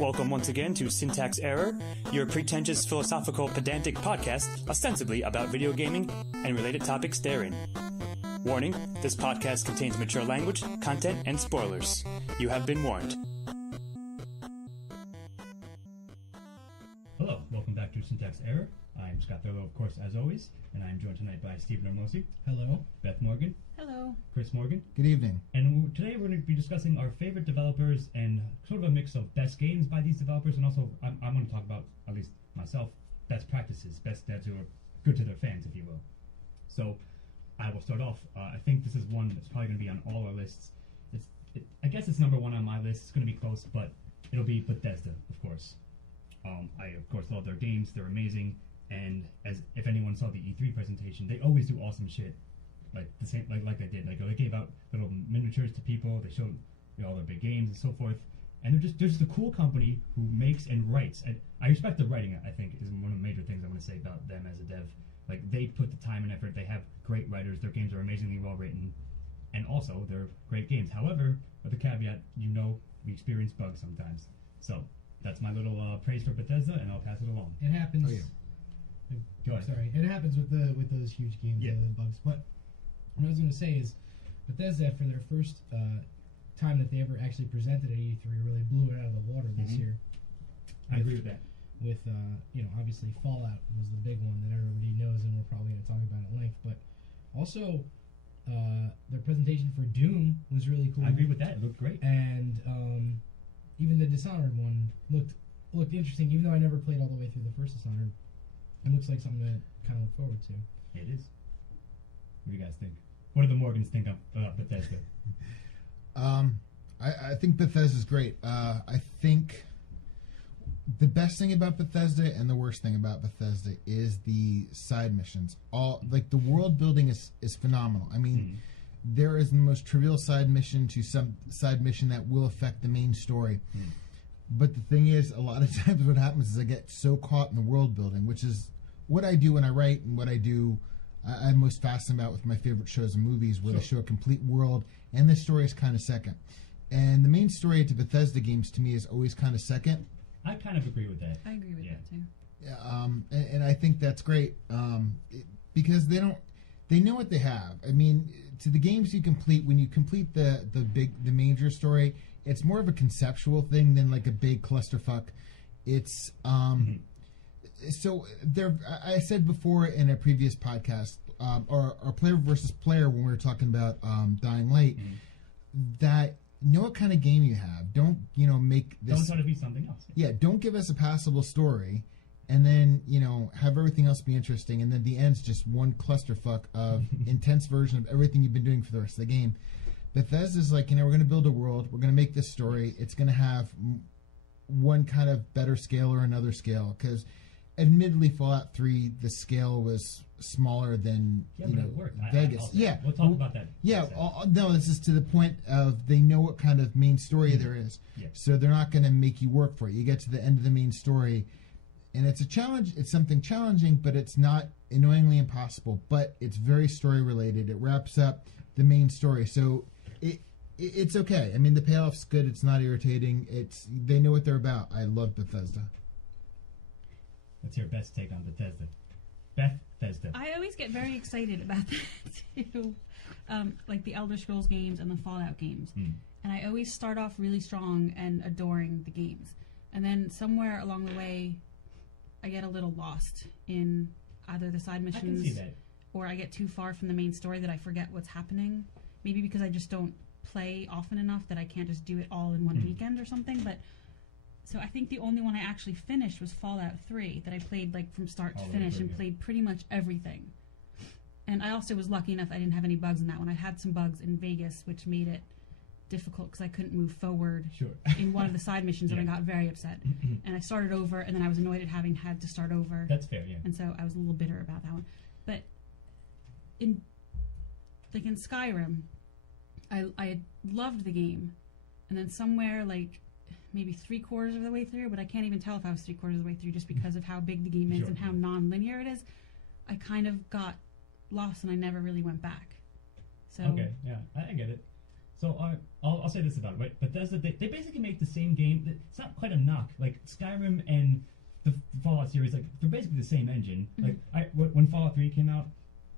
Welcome once again to Syntax Error, your pretentious, philosophical, pedantic podcast ostensibly about video gaming and related topics therein. Warning, this podcast contains mature language, content, and spoilers. You have been warned. Hello, welcome back to Syntax Error. I'm Scott Thurlow, of course, as always, and I'm joined tonight by Stephen Ormosi. Hello. Beth Morgan. Hello. Chris Morgan. Good evening. And today we're going to be discussing our favorite developers and sort of a mix of best games by these developers, and also I'm going to talk about, at least myself, best practices, best devs who are good to their fans, if you will. So I will start off. I think this is one that's probably going to be on all our lists. I guess it's number one on my list. It's going to be close, but it'll be Bethesda, of course. I, of course, love their games. They're amazing. And as if anyone saw the E3 presentation, they always do awesome shit, like the same, like they did. Like they gave out little miniatures to people. They showed all their big games and so forth. And they're just a cool company who makes and writes. And I respect the writing. I think is one of the major things I want to say about them as a dev. Like they put the time and effort. They have great writers. Their games are amazingly well written, and also they're great games. However, with the caveat, we experience bugs sometimes. So that's my little praise for Bethesda, and I'll pass it along. It happens. Oh, yeah. Go ahead. Sorry, it happens with those huge games, Yeah. the bugs. But what I was going to say is, Bethesda, for their first time that they ever actually presented at E3, really blew it out of the water this year. I agree with that. With obviously Fallout was the big one that everybody knows, and we're probably going to talk about at length. But also, their presentation for Doom was really cool. I agree with that. It looked great. And even the Dishonored one looked interesting, even though I never played all the way through the first Dishonored. It looks like something to kind of look forward to. It is. What do you guys think? What do the Morgans think about Bethesda? I think Bethesda's great. I think the best thing about Bethesda and the worst thing about Bethesda is the side missions. The world building is phenomenal. I mean, there is the most trivial side mission to some side mission that will affect the main story. But the thing is, a lot of times what happens is I get so caught in the world building, which is what I do when I write and what I do. I'm most fascinated about with my favorite shows and movies, where they show a complete world and the story is kind of second. And the main story to Bethesda games to me is always kind of second. I kind of agree with that. I agree with that too. And I think that's great because they know what they have. I mean, to the games you complete, when you complete the major story, it's more of a conceptual thing than like a big clusterfuck. It's so there. I said before in a previous podcast, or player versus player, when we were talking about Dying Light, that know what kind of game you have. Don't make this. Don't try to be something else. Yeah, don't give us a passable story, and then have everything else be interesting, and then the end's just one clusterfuck of intense version of everything you've been doing for the rest of the game. Bethesda's like, we're going to build a world. We're going to make this story. It's going to have one kind of better scale or another scale. Because, admittedly, Fallout 3, the scale was smaller than but it worked. Vegas. We'll talk about that. Yeah. No, this is to the point of they know what kind of main story there is. Yeah. So they're not going to make you work for it. You get to the end of the main story, and it's a challenge. It's something challenging, but it's not annoyingly impossible. But it's very story related. It wraps up the main story. So it's okay. I mean, the payoff's good. It's not irritating. They know what they're about. I love Bethesda. What's your best take on Bethesda? Bethesda. I always get very excited about that too, like the Elder Scrolls games and the Fallout games. And I always start off really strong and adoring the games, and then somewhere along the way, I get a little lost in either the side missions, I can see that. or I get too far from the main story that I forget what's happening. Maybe because I just don't play often enough that I can't just do it all in one weekend or something. But so I think the only one I actually finished was Fallout 3, that I played like from start to finish and played pretty much everything. And I also was lucky enough I didn't have any bugs in that one. I had some bugs in Vegas, which made it difficult because I couldn't move forward in one of the side missions, and I got very upset. And I started over, and then I was annoyed at having had to start over. That's fair, yeah. And so I was a little bitter about that one. But in Skyrim, I loved the game, and then somewhere like maybe 3/4 of the way through, but I can't even tell if I was 3/4 of the way through just because of how big the game is and how non-linear it is. I kind of got lost, and I never really went back. So okay, yeah, I get it. So I'll say this about it, right? Bethesda, they basically make the same game. It's not quite a knock. Like Skyrim and the Fallout series, like they're basically the same engine. Like when Fallout 3 came out,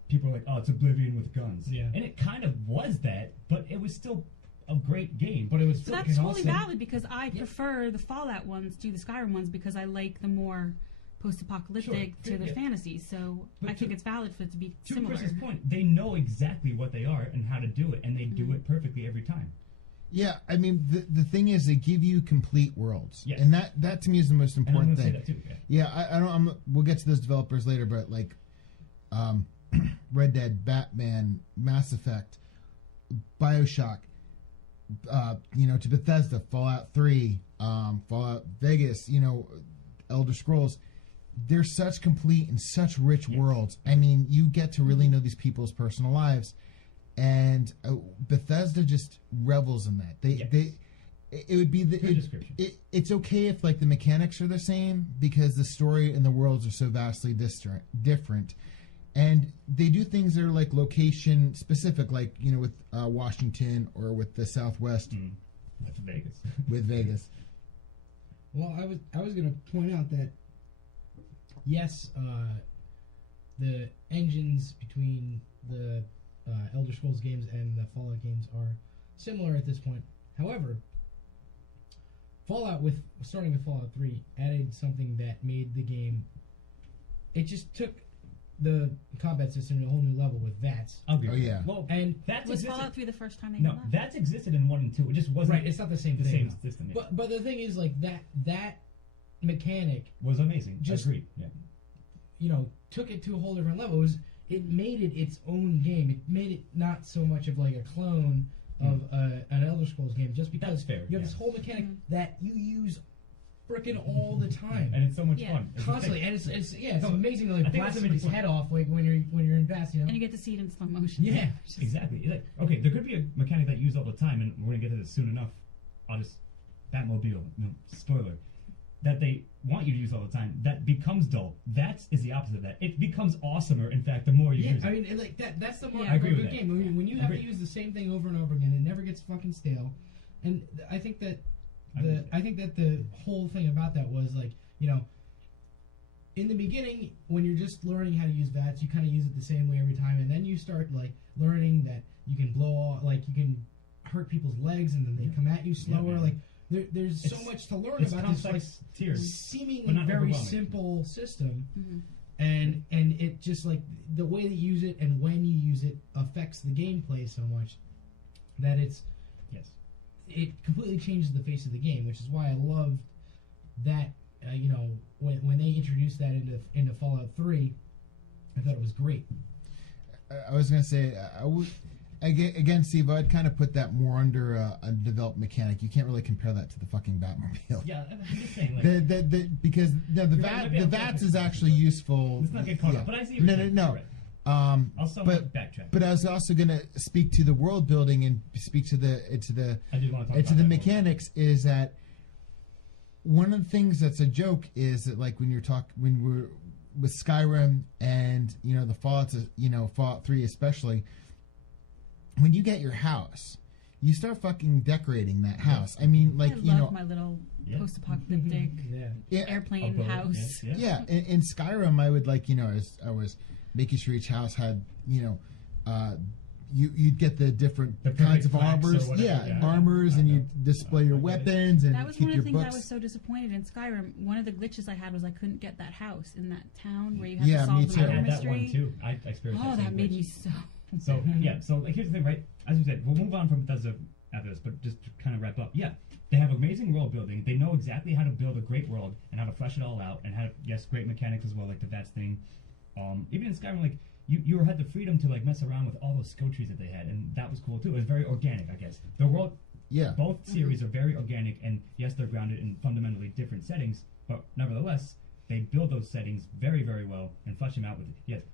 people were like, "Oh, it's Oblivion with guns." Yeah. And it kind of was that, but it was still a great game. But it was So that's totally valid because I prefer the Fallout ones to the Skyrim ones because I like the more post-apocalyptic Sure. to the Yeah. fantasy. So But I think it's valid for it to be To similar. Chris's point, they know exactly what they are and how to do it, and they do it perfectly every time. Yeah, I mean the thing is they give you complete worlds, Yes. and that to me is the most And I'm important going to say thing. that too. Yeah. Yeah, I don't. We'll get to those developers later, but like, Red Dead, Batman, Mass Effect, BioShock, to Bethesda, Fallout 3, Fallout Vegas, Elder Scrolls. They're such complete and such rich worlds. I mean, you get to really know these people's personal lives, and Bethesda just revels in that. It would be Good description. It's okay if like the mechanics are the same because the story and the worlds are so vastly different, and they do things that are like location specific, like with Washington or with the Southwest That's Vegas. with Vegas. Well, I was going to point out that yes, the engines between the Elder Scrolls games and the Fallout games are similar at this point. However, starting with Fallout 3, added something that made the game. It just took the combat system to a whole new level with VATS. I'll agree. Oh, with yeah. that. Well, And that's Was existed. Fallout 3 the first time they No, did that? that's existed in 1 and 2. It just wasn't right, it's not the same the thing. same system. Yeah. But the thing is, like that mechanic, Was amazing. Just- Agreed. Yeah. took it to a whole different level. It made it its own game. It made it not so much of like a clone of an Elder Scrolls game, just because That's fair, you have yeah. this whole mechanic that you use frickin' all the time. And it's so much Yeah. fun. It's Constantly, the and it's No, amazing to I like think blast that's somebody's really head off like when you're in VATS, And you get to see it in slow motion. Yeah. Exactly. Like, okay, there could be a mechanic that you use all the time, and we're gonna get to this soon enough. I'll just Batmobile. Spoiler. That they want you to use all the time. That becomes dull. That is the opposite of that. It becomes awesomer. In fact, the more you Yeah, use it. I mean, and, like that's the mark Yeah. I of a agree good with that. game. When you have to Agreed. use the same thing over and over again, it never gets fucking stale. And I think that the whole thing about that was like, in the beginning when you're just learning how to use VATS, you kind of use it the same way every time, and then you start like learning that you can blow off, like you can hurt people's legs, and then they come at you slower. man. Like there's so It's- much to learn it's about this like complex tiers, but seemingly not very overwhelming. simple system. Mhm. And it just like the way that you use it and when you use it affects the gameplay so much that Yes. it completely changes the face of the game, which is why I loved that. When they introduced that into Fallout 3, I thought it was great. I was gonna say I would again, Steve. I'd kind of put that more under a developed mechanic. You can't really compare that to the fucking Batmobile. Yeah, I'm just saying. Like, Because the You're right, maybe the I'm VATS focused is on actually it. useful. let's not get caught Yeah. up. But I see. No, what you're no. saying. You're right. I'll somewhat But backtrack. but I was also gonna speak to the world building and speak to the I did want to talk to about the that more. mechanics. Is that one of the things that's a joke is that like when we're with Skyrim and the Fallout 3 especially, when you get your house, you start fucking decorating that house. I mean, like I love my little Yeah. post-apocalyptic yeah, airplane Abode, house. yes, yeah. In Skyrim, I would like I was making sure each house had you'd get the different The kinds of perfect flax or armors, whatever, yeah. armors, and you display your I get it. weapons and That was keep one of your the things I books. was so disappointed in Skyrim. One of the glitches I had was I couldn't get that house in that town where you have Yeah, to me solve too. the I murder had that one mystery. too. I experienced Oh, that that same made glitch. me so. So yeah, so like here's the thing, right? As we said, we'll move on from Bethesda after this, but just to kind of wrap up, yeah, they have amazing world building. They know exactly how to build a great world and how to flesh it all out, and how to, great mechanics as well, like the VATS thing. Even in Skyrim, like you had the freedom to like mess around with all those skill trees that they had, and that was cool too. It was very organic, I guess. The world, Yeah, both series are very organic, and yes, they're grounded in fundamentally different settings, but nevertheless, they build those settings very, very well and flesh them out with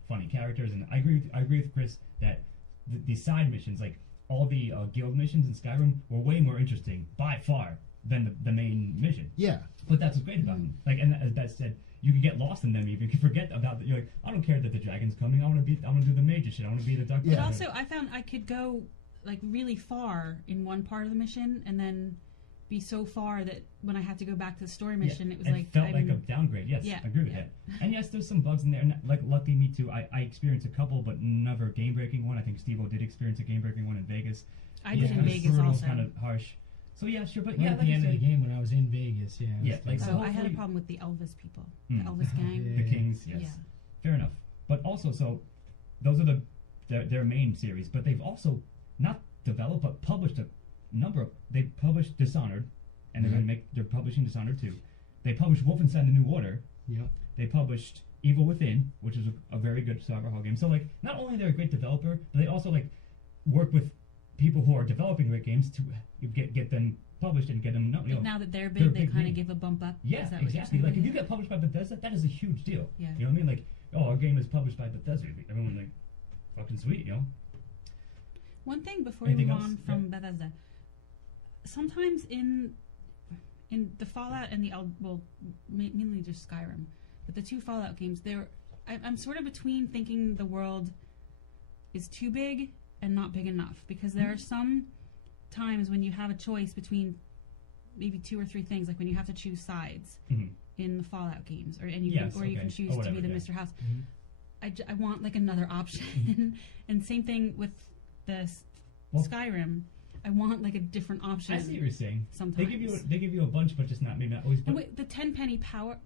funny characters. And I agree with Chris that the side missions, like all the guild missions in Skyrim, were way more interesting by far than the main mission. yeah. But that's what's great about them. Like, and as Beth said, you can get lost in them. Even you can forget about. You're like, I don't care that the dragon's coming. I want to do the major shit. I want to be the duck. But Yeah. also, I found I could go like really far in one part of the mission, and then be so far that when I had to go back to the story mission, it was like felt like a downgrade. Yes, Yeah, I agree with yeah. that. And yes, there's some bugs in there. And like, luckily, me too. I experienced a couple, but never game-breaking one. I think Steve-O did experience a game-breaking one in Vegas. I did in Kind of Vegas brutal, also. kind of harsh. So yeah, sure, but Right yeah, at like the I end of said, the game when I was in Vegas, yeah. Yeah, like, so I had a hopefully- problem with the Elvis people, Mm. the Elvis gang. Yeah. the Kings, yes, Yeah. fair enough. But also, so those are their main series. But they've also not developed but published a number of. They published Dishonored, and they're publishing Dishonored 2. They published Wolfenstein: The New Order. Yep. They published Evil Within, which is a very good cyber horror game. So like, not only they're a great developer, but they also like work with people who are developing great games to get them published and get them. Like now that they're they're big, they big kind name. of give a bump up. Yeah, Is that what you're exactly. saying? Like if Yeah. you get published by Bethesda, that is a huge deal. Yeah. You know what I mean? Like, oh, our game is published by Bethesda. Everyone's like, fucking sweet, you know? One thing before Anything we move else? on from Bethesda, sometimes in the Fallout and the mainly just Skyrim, but the two Fallout games, I'm sort of between thinking the world is too big and not big enough, because there are some times when you have a choice between maybe two or three things, like when you have to choose sides Mhm. in the Fallout games, or Yes, you can okay. choose Or to whatever, be the yeah. Mr. House. Mhm. I want like another option, and same thing with the Well- Skyrim. I want like a different option. I see what you're saying. Sometimes They give you a bunch, but just maybe not always. And But wait, the 10 penny tower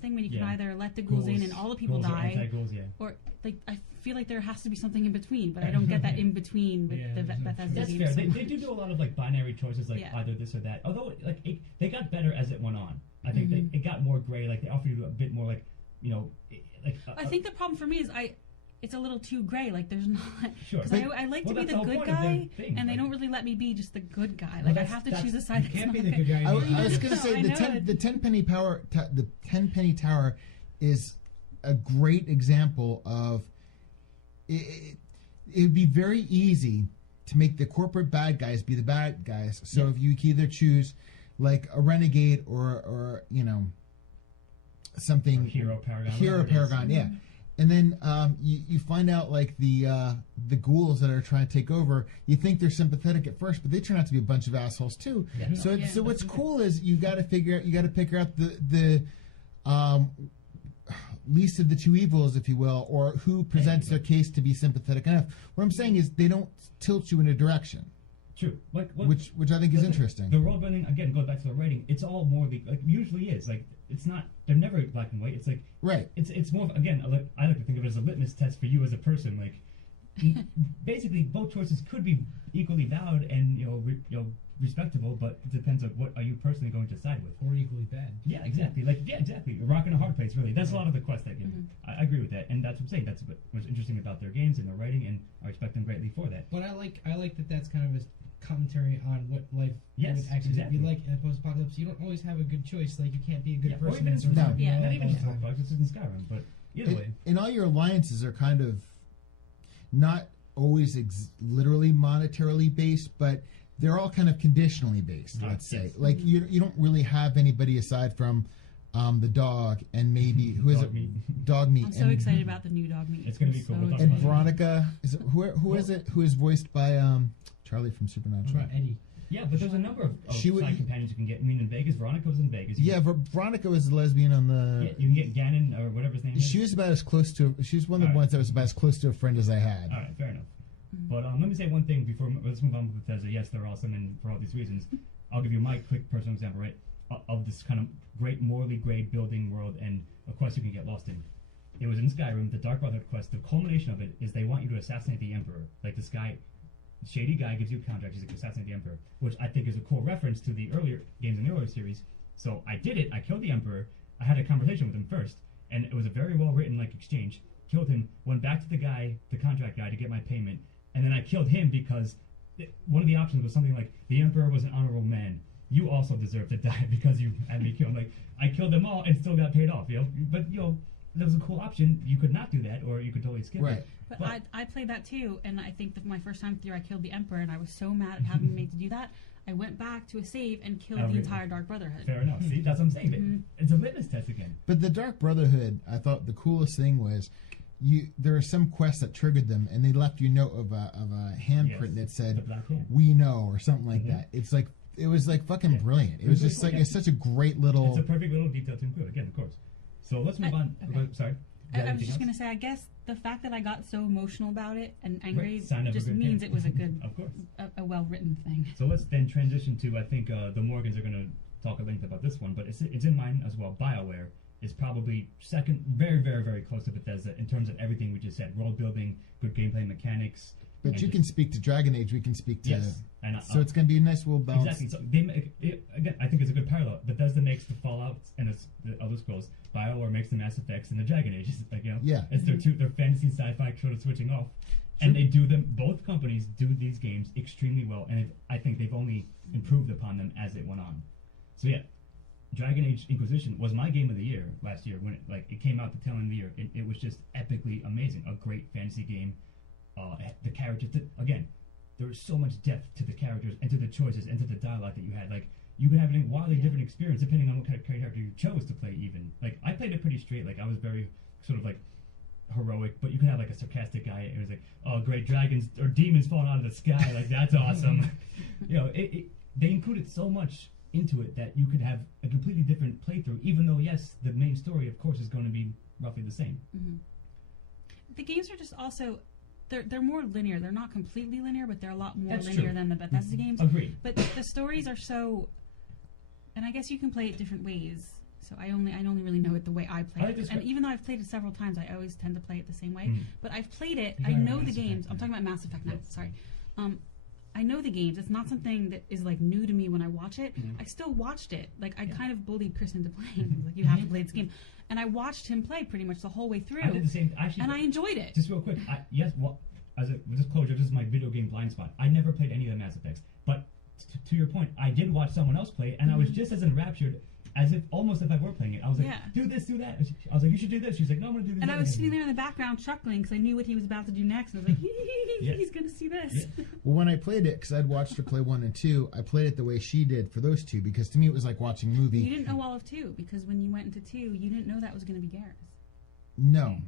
thing, when you can Yeah. either let the ghouls in and all the people ghouls or die, anti-ghouls, yeah. or like I feel like there has to be something in between, but I don't get that in between with Yeah, the there's no Bethesda That's games. fair. so They much. do a lot of like binary choices, like Yeah. either this or that. Although they got better as it went on. I think it got more gray. Like they offered you a bit more like, you know, like. I think the problem for me is it's a little too gray. Like there's not, Sure. because But- I like well, to be that's the the good whole point of guy, their thing, and they like- don't really let me be just the good guy. Well, Like I that's- have to that's- choose a side. You can't that's be the not good guy. I was anymore. going to say I the know 10 it. the 10 penny power the 10 penny tower is a great example of it would be very easy to make the corporate bad guys be the bad guys. So if you either choose like a renegade or you know something Or Hero Paragon, Hero whatever it is. Paragon, yeah. And then you find out like the ghouls that are trying to take over. You think they're sympathetic at first, but they turn out to be a bunch of assholes too. Yeah. So Yeah. so what's cool is you got to figure out the least of the two evils, if you will, or who presents their case to be sympathetic enough. What I'm saying is they don't tilt you in a direction, True. Like which I think is interesting. The world building again goes back to the writing. It's all more like usually is like it's not. They're never black and white. It's like Right. It's more of, again. I like to think of it as a litmus test for you as a person. Like basically, both choices could be equally valid and respectable, but it depends on what are you personally going to side with. Or equally bad. Yeah, exactly. Exactly. A rock and a hard place, really. That's a lot of the quest that game. I agree with that, and that's what I'm saying. That's what's interesting about their games and their writing, and I respect them greatly for that. But I like that that's kind of a commentary on what life Yes, would actually exactly. be like in a post-apocalypse. You don't always have a good choice. Like you can't be a good Yeah, or person. even and sort of No. be Yeah. all- Not even all just the time. Xbox, it's in Skyrim, but either way. And all your alliances are kind of not always literally monetarily based, but they're all kind of conditionally based. Let's say, Yes. like you don't really have anybody aside from the dog and maybe who is Dog it? meat. Dog meat. I'm so excited about the new dog meat. It's gonna be I'm cool. so We'll talk And about excited. Veronica is it, who is it? Who is voiced by Charlie from What Supernatural? about Eddie? Yeah, but there's a number of She would- side companions you can get. I mean, in Vegas, Veronica was in Vegas. You Yeah, Veronica was the lesbian on can, the. you can get Ganon or whatever his name is. She was about as close to. She was one of the Alright. ones that was about as close to a friend as I had. All right, fair enough. But let me say one thing before let's move on with Bethesda. Yes, they're awesome, and for all these reasons, I'll give you my quick personal example, right, of this kind of great morally gray building world and a quest you can get lost in. It was in Skyrim, the Dark Brotherhood quest. The culmination of it is they want you to assassinate the Emperor. Like this guy, shady guy, gives you a contract. He's like, assassinate the Emperor, which I think is a cool reference to the earlier games in the earlier series. So I did it. I killed the Emperor. I had a conversation with him first, and it was a very well written like exchange. Killed him. Went back to the guy, the contract guy, to get my payment, and then I killed him because one of the options was something like the Emperor was an honorable man. You also deserve to die because you had me killed. Like I killed them all and still got paid off. But there was a cool option. You could not do that, or you could totally skip Right. it. But I played that too, and I think that my first time through, I killed the Emperor, and I was so mad at having made to do that. I went back to a save and killed Oh, the really? entire Dark Brotherhood. Fair enough. See, that's what I'm saying. It's a litmus test again. But the Dark Brotherhood, I thought the coolest thing was there are some quests that triggered them, and they left you a note of a handprint that The said black hand. "We know" or something like that. It's like it was like fucking brilliant. It was really just cool, like it's such a great little. It's a perfect little detail to include. Again, of course. So let's move on. okay. Sorry. I was just going to say, I guess the fact that I got so emotional about it and angry Sign of a just good means thing. it was a good, Of course. a well-written thing. So let's then transition to, I think the Morgans are going to talk at length about this one, but it's in mine as well. BioWare is probably second, very, very, very close to Bethesda in terms of everything we just said. World building, good gameplay mechanics. But you can speak to Dragonage. We can speak to. Yes. And so it's going to be a nice little balance. Exactly. So they make, again, I think it's a good parallel. Bethesda makes the Fallouts and the Elder Scrolls. BioWare makes the Mass Effects and the Dragon Age. Like, you know, Yeah. it's their fantasy sci-fi sort of switching off, and they do them. Both companies do these games extremely well, and I think they've only improved upon them as it went on. So yeah, Dragon Age Inquisition was my game of the year last year when it came out the tail end of the year. It was just epically amazing. A great fantasy game. The characters, again, there was so much depth to the characters and to the choices and to the dialogue that you had. Like, you could have a wildly different experience depending on what kind of character you chose to play. Even like I played it pretty straight. Like I was very sort of like heroic, but you could have like a sarcastic guy. It was like, oh, great, dragons or demons falling out of the sky. Like that's awesome. You know, they included so much into it that you could have a completely different playthrough. Even though yes, the main story of course is going to be roughly the same. Mm-hmm. The games are just also. They're more linear. They're not completely linear, but they're a lot more That's linear true. than the Bethesda games. Agreed. But the stories are so, and I guess you can play it different ways. So I only really know it the way I play it. And even though I've played it several times, I always tend to play it the same way. But I've played it. I know the games. I'm talking about Mass Effect now. Sorry. I know the games. It's not something that is like new to me when I watch it. I still watched it. Like I kind of bullied Chris into playing. Like you have to play this game, and I watched him play pretty much the whole way through. I did the same. Actually, and I enjoyed it. Just real quick, as a disclosure, this is my video game blind spot. I never played any of the Mass Effects, but to your point, I did watch someone else play, and I was just as enraptured as if almost if I were playing it. I was like, do this, do that. I was like, you should do this. She's like, no, I'm gonna do this. And I was sitting there in the background chuckling because I knew what he was about to do next, and I was like, he's gonna see this. Yeah. Well, when I played it, because I'd watched her play 1 and 2, I played it the way she did for those two, because to me it was like watching a movie. You didn't know all of 2 because when you went into 2, you didn't know that was gonna be Garrus. No,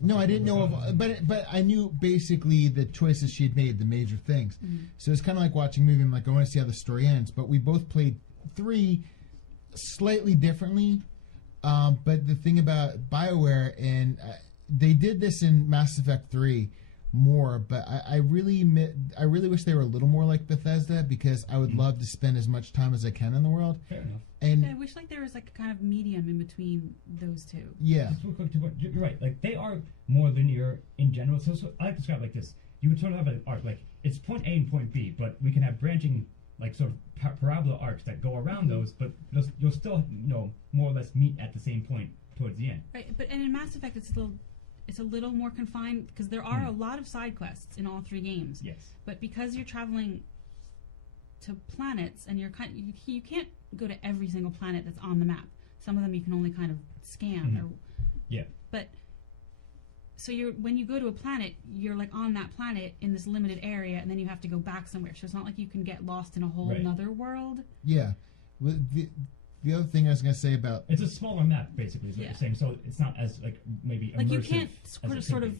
no, I didn't know of, but I knew basically the choices she had made, the major things. So it's kind of like watching a movie. I'm like, I want to see how the story ends. But we both played 3 slightly differently. But the thing about BioWare, and they did this in Mass Effect 3 more, but I really wish they were a little more like Bethesda, because I would love to spend as much time as I can in the world. Fair enough. And I wish like there was like a kind of medium in between those two. Yeah. Just real quick, you're right. Like they are more linear in general. So I like to describe it like this: you would sort of have an arc, like it's point A and point B, but we can have branching, like sort of parabola arcs that go around those, but you'll still, more or less meet at the same point towards the end. Right, but and in Mass Effect it's a little more confined because there are a lot of side quests in all 3 games. Yes. But because you're traveling to planets and you can't go to every single planet that's on the map. Some of them you can only kind of scan But so when you go to a planet, you're like on that planet in this limited area, and then you have to go back somewhere. So it's not like you can get lost in a whole another world. Yeah. The other thing I was going to say about... It's a smaller map, basically, is what you're saying. So it's not as, maybe immersive. Like, you can't sort of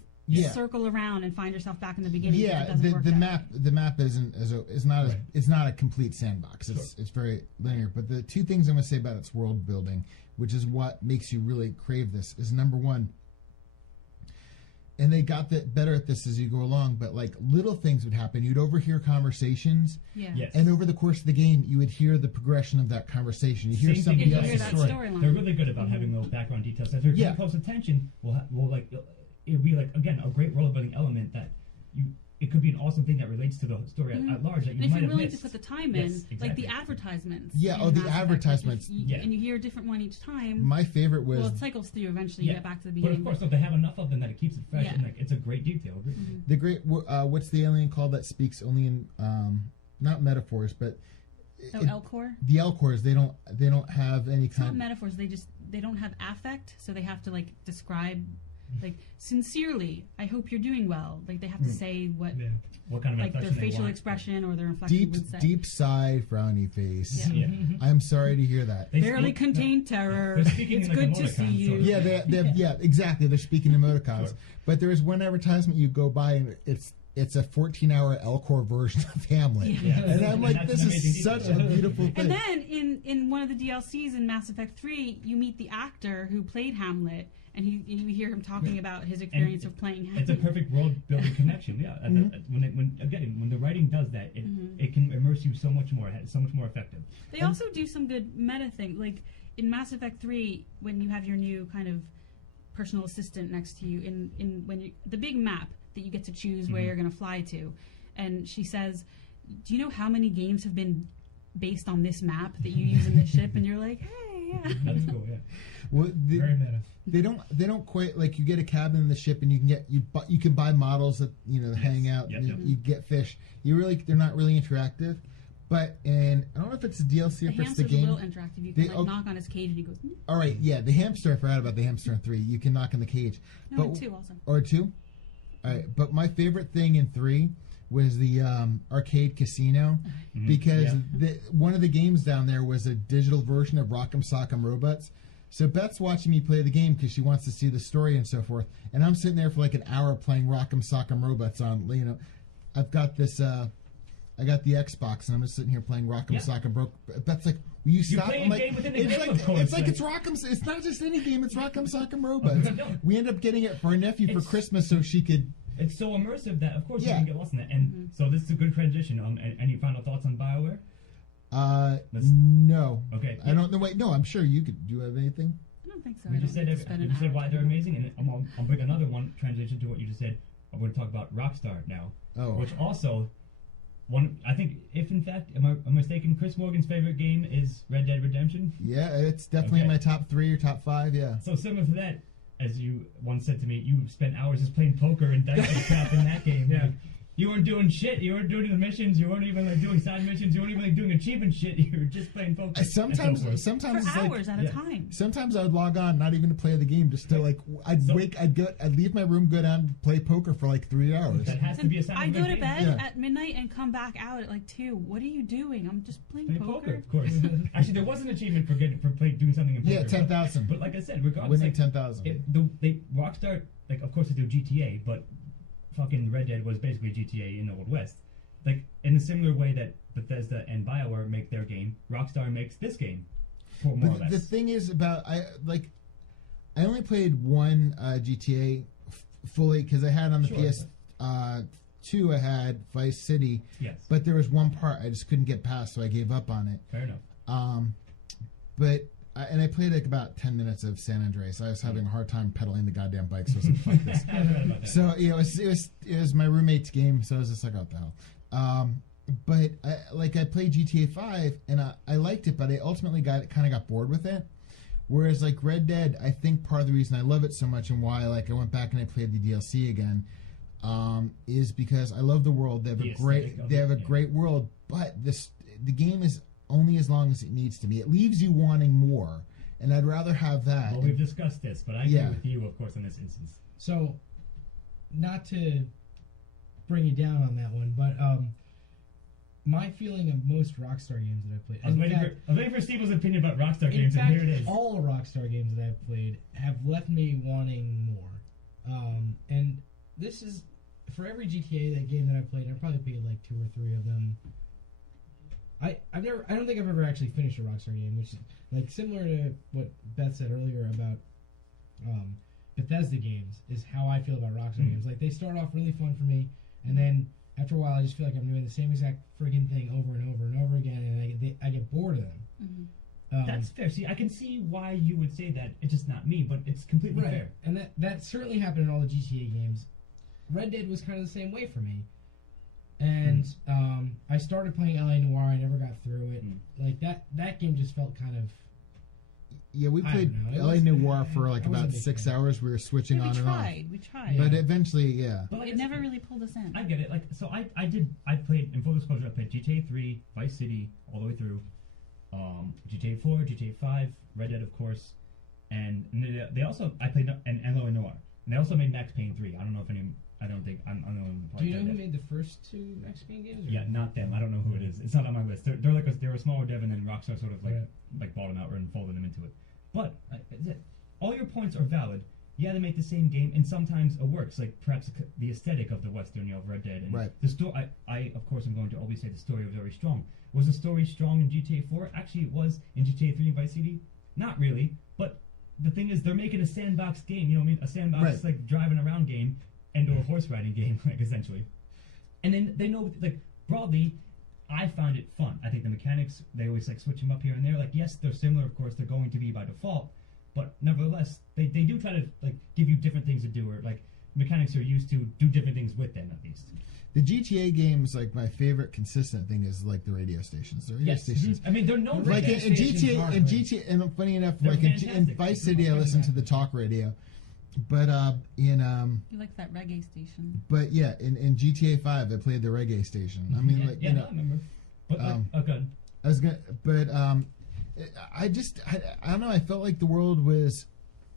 circle around and find yourself back in the beginning. Yeah, the map is not a complete sandbox. It's very linear. But the 2 things I'm going to say about its world building, which is what makes you really crave this, is number 1... And they got better at this as you go along, but like little things would happen. You'd overhear conversations, and over the course of the game, you would hear the progression of that conversation. You hear somebody else's story. They're really good about having those background details. If you're paying close attention, it'll be like again a great world building element that it could be an awesome thing that relates to the story at large that you and might have missed. If you're willing to put the time in, like the advertisements. Yeah, the advertisements. And you hear a different one each time. My favorite was... Well, it cycles through eventually. You get back to the beginning. But of course, they have enough of them that it keeps it fresh, and it's a great detail. The great... what's the alien called that speaks only in... not metaphors, but... Elcor? The Elcors, they don't have any It's not metaphors. They don't have affect, so they have to like describe... like sincerely, I hope you're doing well. Like they have to say what kind of like their inflection they facial want. expression or their inflection would say. Deep sigh, frowny face. Yeah. I'm sorry to hear that. They Barely speak- contained terror. They're speaking It's in, like, good to see emoticons, you. so- Yeah, exactly. They're speaking emoticons. Sure. But there is one advertisement you go by, and it's a 14-hour Elcor version of Hamlet. Yeah. And I'm like, That's this an amazing is such a detail. beautiful thing. And then in one of the DLCs in Mass Effect 3, you meet the actor who played Hamlet, and you hear him talking about his experience of playing Hamlet. It's a perfect world building connection. Yeah, when the writing does that, it can immerse you so much more. It's so much more effective. They also do some good meta things. Like in Mass Effect 3, when you have your new kind of personal assistant next to you, the big map that you get to choose where you're going to fly to, and she says, "Do you know how many games have been based on this map that you use in this ship?" And you're like, "Hey, yeah." That's cool. Yeah. Well, Very meta. they don't quite like you get a cabin in the ship and you can buy models that hang out. Yep, and yep. You get fish. They're not really interactive. But I don't know if it's the DLC or The if it's the hamster's a game. little interactive. You can knock on his cage and he goes, "Mm." All right, yeah, the hamster. I forgot about the hamster in 3. You can knock on the cage. No, and 2 also. Or 2. All right, but my favorite thing in 3 was the arcade casino because one of the games down there was a digital version of Rock'em Sock'em Robots. So Beth's watching me play the game because she wants to see the story and so forth, and I'm sitting there for like an hour playing Rock'em Sock'em Robots on. I've got this. I got the Xbox and I'm just sitting here playing Rock'em Sock'em Robots. Beth's like, "Will you stop?" playing I'm a like, game within a it's game, like of course, it's like like- it's Rock'em. It's not just any game. It's Rock'em Sock'em Robots. No. We end up getting it for our nephew for It's- Christmas so she could. It's so immersive that, of course, Yeah. you can get lost in it. And so this is a good transition. Any final thoughts on BioWare? No. Okay. I don't know. Wait, no. I'm sure you could. Do you have anything? I don't think so. We I just don't said need to spend you an just said hour why they're talking amazing, and I'll bring another one transition to what you just said. I'm going to talk about Rockstar now, Oh. which also I think if in fact am I mistaken, Chris Morgan's favorite game is Red Dead Redemption. Yeah, it's definitely in Okay. my top 3 or top 5. Yeah. So similar to that, as you once said to me, you spent hours just playing poker and dice and crap in that game. Yeah. Like, you weren't doing shit. You weren't doing the missions. You weren't even like doing side missions. You weren't even like doing achievement shit. You were just playing poker. Sometimes and so forth. sometimes for it's like. hours at a time. Sometimes I would log on, not even to play the game, just to like. I'd leave my room, go down, play poker for like 3 hours. That has to be a sign I of a go good to game. bed Yeah. at midnight and come back out at like 2. What are you doing? I'm just playing Playing poker. poker, of course. Actually, there was an achievement for doing something in poker. Yeah, 10,000. But like I said, regardless, Winning like, 10,000. Rockstar, like of course they do GTA, but fucking Red Dead was basically GTA in the Old West. Like in a similar way that Bethesda and BioWare make their game, Rockstar makes this game, more or But less. the thing is about I only played one GTA fully because I had on the Sure, PS2 I had Vice City, Yes, but there was one part I just couldn't get past, so I gave up on it. fair enough. I played like about 10 minutes of San Andreas. I was having a hard time pedaling the goddamn bike, so I was like, fuck this. I read about that. So it was my roommate's game, so I was just like, what the hell. But I played GTA 5 and I liked it, but I ultimately got bored with it. Whereas like Red Dead, I think part of the reason I love it so much and why I went back and I played the DLC again is because I love the world. They have The a great aesthetic of they have a it, yeah. great world, but the game is only as long as it needs to be. It leaves you wanting more, and I'd rather have that. Well, we've discussed this, but I agree with you, of course, in this instance. So, not to bring you down on that one, but my feeling of most Rockstar games that I've played. I was in fact, waiting for Steve's opinion about Rockstar in games, and fact, here it is. all Rockstar games that I've played have left me wanting more. And this is for every GTA that game that I've played. I've probably played like 2 or 3 of them. I don't think I've ever actually finished a Rockstar game, which is like similar to what Beth said earlier about Bethesda games, is how I feel about Rockstar games. Like they start off really fun for me, and then after a while I just feel like I'm doing the same exact friggin' thing over and over and over again, and I get bored of them. Mm-hmm. That's fair. See, I can see why you would say that. It's just not me, but it's completely Right, fair. and that certainly happened in all the GTA games. Red Dead was kind of the same way for me. And I started playing LA Noire. I never got through it. Like that game just felt kind of. Yeah, we I played don't know. It LA was- Noire for like I wasn't about a big 6 fan. hours. We were switching on and off. We tried. But eventually, yeah. But like It I never said, really pulled us in. I get it. Like, so I played, in full disclosure, I played GTA 3, Vice City, all the way through, GTA 4, GTA 5, Red Dead, of course, and they also, I played an LA Noire. And they also made Max Payne 3. I don't know if any. I don't think I'm the one. Do you know who made the first 2 Max Payne games? Or? Yeah, not them. I don't know who it is. It's not on my list. They're like they're a smaller dev, and then Rockstar sort of like bought them out and folded them into it. But all your points are valid. Yeah, they make the same game, and sometimes it works. Like perhaps the aesthetic of the Western, Red Dead, and the story. I of course am going to always say the story was very strong. Was the story strong in GTA 4? Actually, it was in GTA 3 and Vice City. Not really, but the thing is, they're making a sandbox game. You know what I mean? A sandbox like driving around game and or a horse riding game, like essentially. And then they know, like broadly, I found it fun. I think the mechanics, they always like switch them up here and there. Like yes, they're similar. Of course, they're going to be by default. But nevertheless, they do try to like give you different things to do, or like mechanics you're used to, do different things with them at least. The GTA games, like my favorite consistent thing is like the radio stations. The radio stations. I mean, they're known for like in GTA, and funny enough, like in Vice City, I listen to the talk radio. But in you like that reggae station. But yeah, in GTA 5, I played the reggae station. I mean, like you know, I remember. But okay. I was gonna, but I don't know. I felt like the world was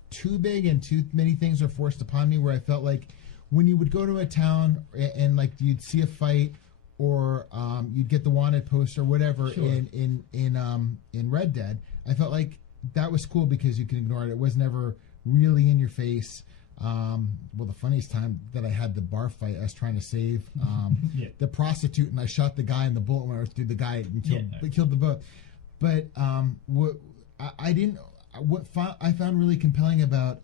too big and too many things were forced upon me. Where I felt like when you would go to a town and like you'd see a fight or you'd get the wanted poster or whatever in Red Dead, I felt like that was cool because you could ignore it. It was never really in your face. Well, the funniest time that I had the bar fight, I was trying to save the prostitute, and I shot the guy, and the bullet went through the guy and killed the boat. But what I found really compelling about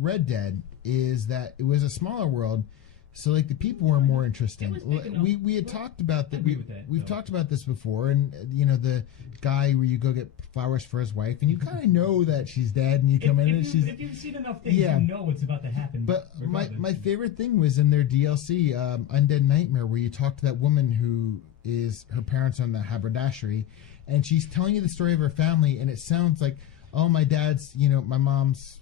Red Dead is that it was a smaller world, so like the people were more interesting. We had talked about that. We've talked about this before, and you know the guy where you go get flowers for his wife, and you kind of know that she's dead, and you come in and she's. If you've seen enough things, you know what's about to happen. But my favorite thing was in their DLC, Undead Nightmare, where you talk to that woman who is her parents on the haberdashery, and she's telling you the story of her family, and it sounds like, oh, my dad's, my mom's.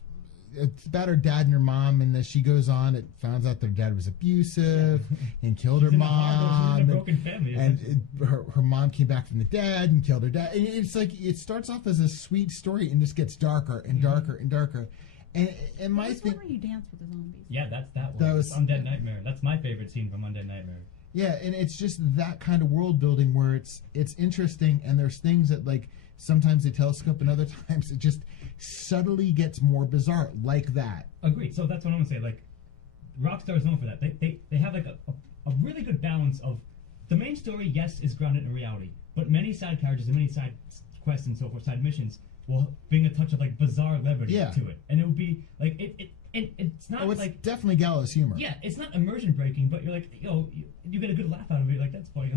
It's about her dad and her mom, and as she goes on, it finds out their dad was abusive and killed her mom. And her mom came back from the dead and killed her dad. And it's like it starts off as a sweet story and just gets darker and darker and darker. And my thing, where you dance with the zombies. Yeah, that's that one. That was Undead Nightmare. That's my favorite scene from Undead Nightmare. Yeah, and it's just that kind of world building where it's interesting, and there's things that like sometimes they telescope, and other times it just subtly gets more bizarre, like that. Agreed. So that's what I'm gonna say. Like, Rockstar is known for that. They have like a really good balance of the main story. Yes, is grounded in reality, but many side characters and many side quests and so forth, side missions will bring a touch of like bizarre levity to it, and it would be like it's not it's like definitely gallows humor. Yeah, it's not immersion breaking, but you're like, you get a good laugh out of it. Like that's funny.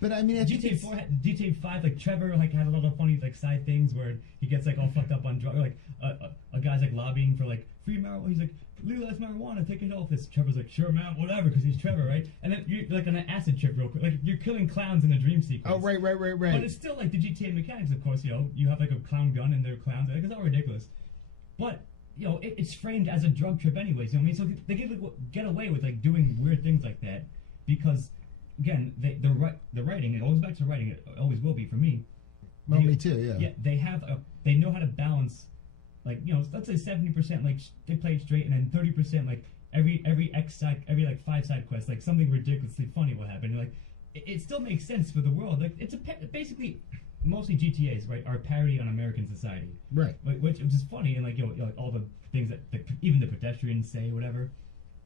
But I mean, GTA 4, GTA 5, like Trevor like had a lot of funny like side things where he gets like all fucked up on drugs. Like a guy's like lobbying for like free marijuana. He's like, legalize marijuana, take it off this. Trevor's like, sure man, whatever, because he's Trevor, right? And then you're like on an acid trip real quick. Like you're killing clowns in a dream sequence. Oh right. But it's still like the GTA mechanics, of course. You have like a clown gun and they're clowns. Like it's all ridiculous, but. It's framed as a drug trip anyways, you know what I mean? So they get away with, like, doing weird things like that because, again, the writing, it goes back to writing, it always will be for me. Well, me too, yeah. Yeah, they know how to balance, like, let's say 70%, like, they play it straight, and then 30%, like, every like 5 side quests, like, something ridiculously funny will happen. You're like, it still makes sense for the world. Like, it's basically... Mostly GTAs, right, are a parody on American society, right? Which is funny, and like like all the things that even the pedestrians say, whatever,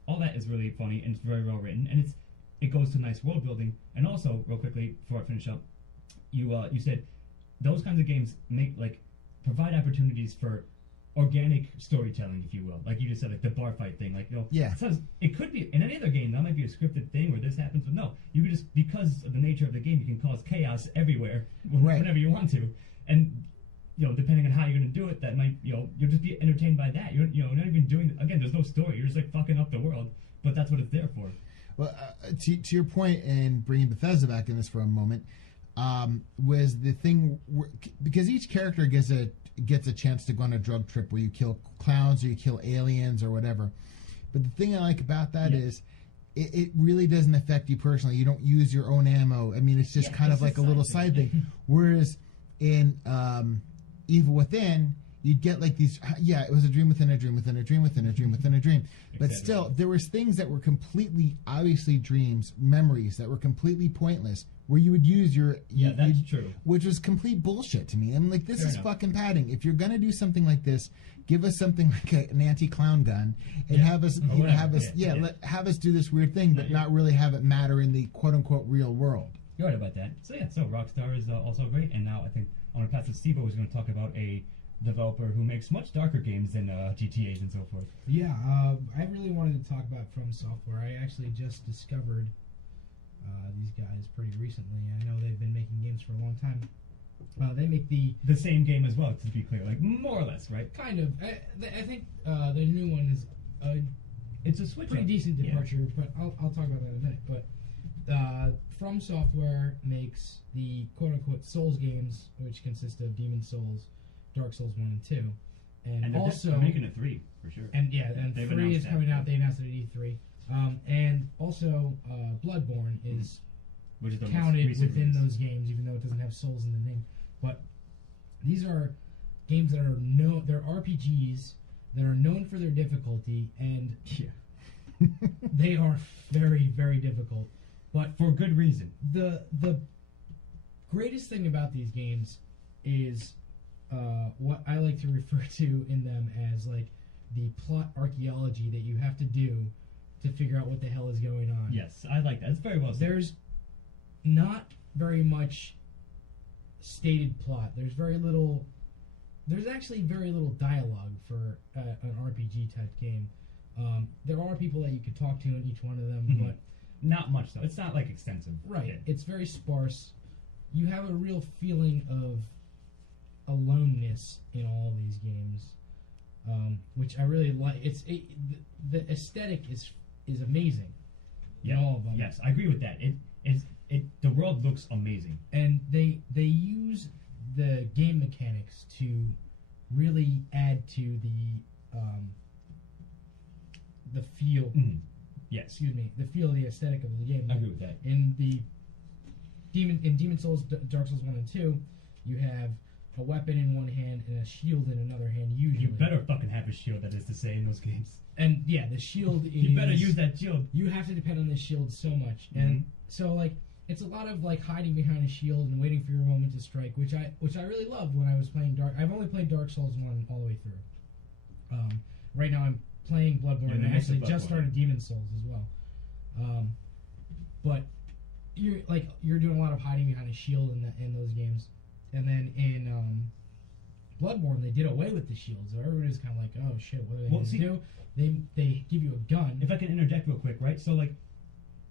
all that is really funny and it's very well written, and it goes to nice world building. And also, real quickly before I finish up, you said those kinds of games provide opportunities for organic storytelling, if you will, like you just said, like the bar fight thing, like it could be in any other game that might be a scripted thing where this happens, but no, you could just, because of the nature of the game, you can cause chaos everywhere whenever you want to, and depending on how you're going to do it, that might you'll just be entertained by that. You're not even doing, again, there's no story, you're just like fucking up the world, but that's what it's there for. Well, to your point, and bringing Bethesda back in this for a moment, was the thing because each character gets a chance to go on a drug trip where you kill clowns or you kill aliens or whatever. But the thing I like about that is it really doesn't affect you personally. You don't use your own ammo. I mean, it's just kind of like a little side thing. Whereas in Evil Within, you'd get like these. Yeah, it was a dream within a dream within a dream within a dream within a dream. But still, there was things that were completely, obviously, dreams, memories that were completely pointless. Where you would use your that's true, which was complete bullshit to me. I'm like, this is fucking padding. If you're gonna do something like this, give us something like an anti-clown gun and have us, have us do this weird thing, but not really have it matter in the quote unquote real world. You're right about that. So Rockstar is also great, and now I think I want to pass to Steve, who's going to talk about a developer who makes much darker games than GTAs and so forth. Yeah, I really wanted to talk about From Software. I actually just discovered these guys pretty recently. I know they've been making games for a long time. They make the same game as well, to be clear, like more or less, right? Kind of. I think the new one is it's a switch pretty decent departure, but I'll talk about that in a minute. But From Software makes the quote-unquote Souls games, which consist of Demon Souls, Dark Souls 1 and 2. And also... they're making a 3, for sure. And 3 is coming out. They announced it at E3. And also, Bloodborne is which is counted within those games, even though it doesn't have Souls in the name. But these are games that are they're RPGs that are known for their difficulty, and they are very, very difficult. But for good reason. The greatest thing about these games is what I like to refer to in them as like the plot archaeology that you have to do to figure out what the hell is going on. Yes, I like that. It's very well said. There's not very much stated plot. There's actually very little dialogue for an RPG type game. There are people that you could talk to in each one of them, but not much though. It's not like extensive. Right. Yeah. It's very sparse. You have a real feeling of aloneness in all these games, which I really like. The aesthetic is amazing in all of them. Yes, I agree with that. The world looks amazing, and they use the game mechanics to really add to the feel. Yes, excuse me, the feel of the aesthetic of the game. I agree with that. In Demon Souls, Dark Souls 1 and 2, you have a weapon in one hand and a shield in another hand. Usually, you better fucking have a shield. That is to say, in those games. And yeah, the shield is... You better use that shield. You have to depend on the shield so much. And so, like, it's a lot of, like, hiding behind a shield and waiting for your moment to strike, which I really loved when I was playing I've only played Dark Souls 1 all the way through. Right now I'm playing Bloodborne, and I actually just started Demon Souls as well. But you're doing a lot of hiding behind a shield in those games. And then in Bloodborne, they did away with the shield, so everybody's kind of like, oh shit, what are they going to do? They give you a gun. If I can interject real quick, right? So like,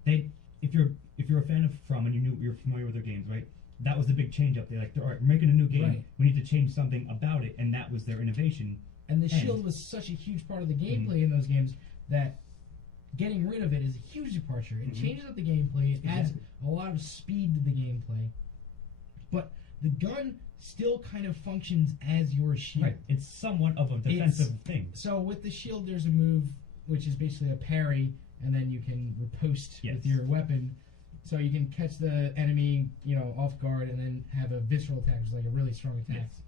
if you're a fan of From and you're familiar with their games, right? That was the big change up. They like, all right, we're making a new game. Right. We need to change something about it, and that was their innovation. And the shield was such a huge part of the gameplay in those games that getting rid of it is a huge departure. It changes up the gameplay. It adds a lot of speed to the gameplay. But the gun still kind of functions as your shield. Right. It's somewhat of a defensive thing. So with the shield, there's a move which is basically a parry, and then you can riposte with your weapon. So you can catch the enemy, off guard, and then have a visceral attack, which is like a really strong attack. Yes.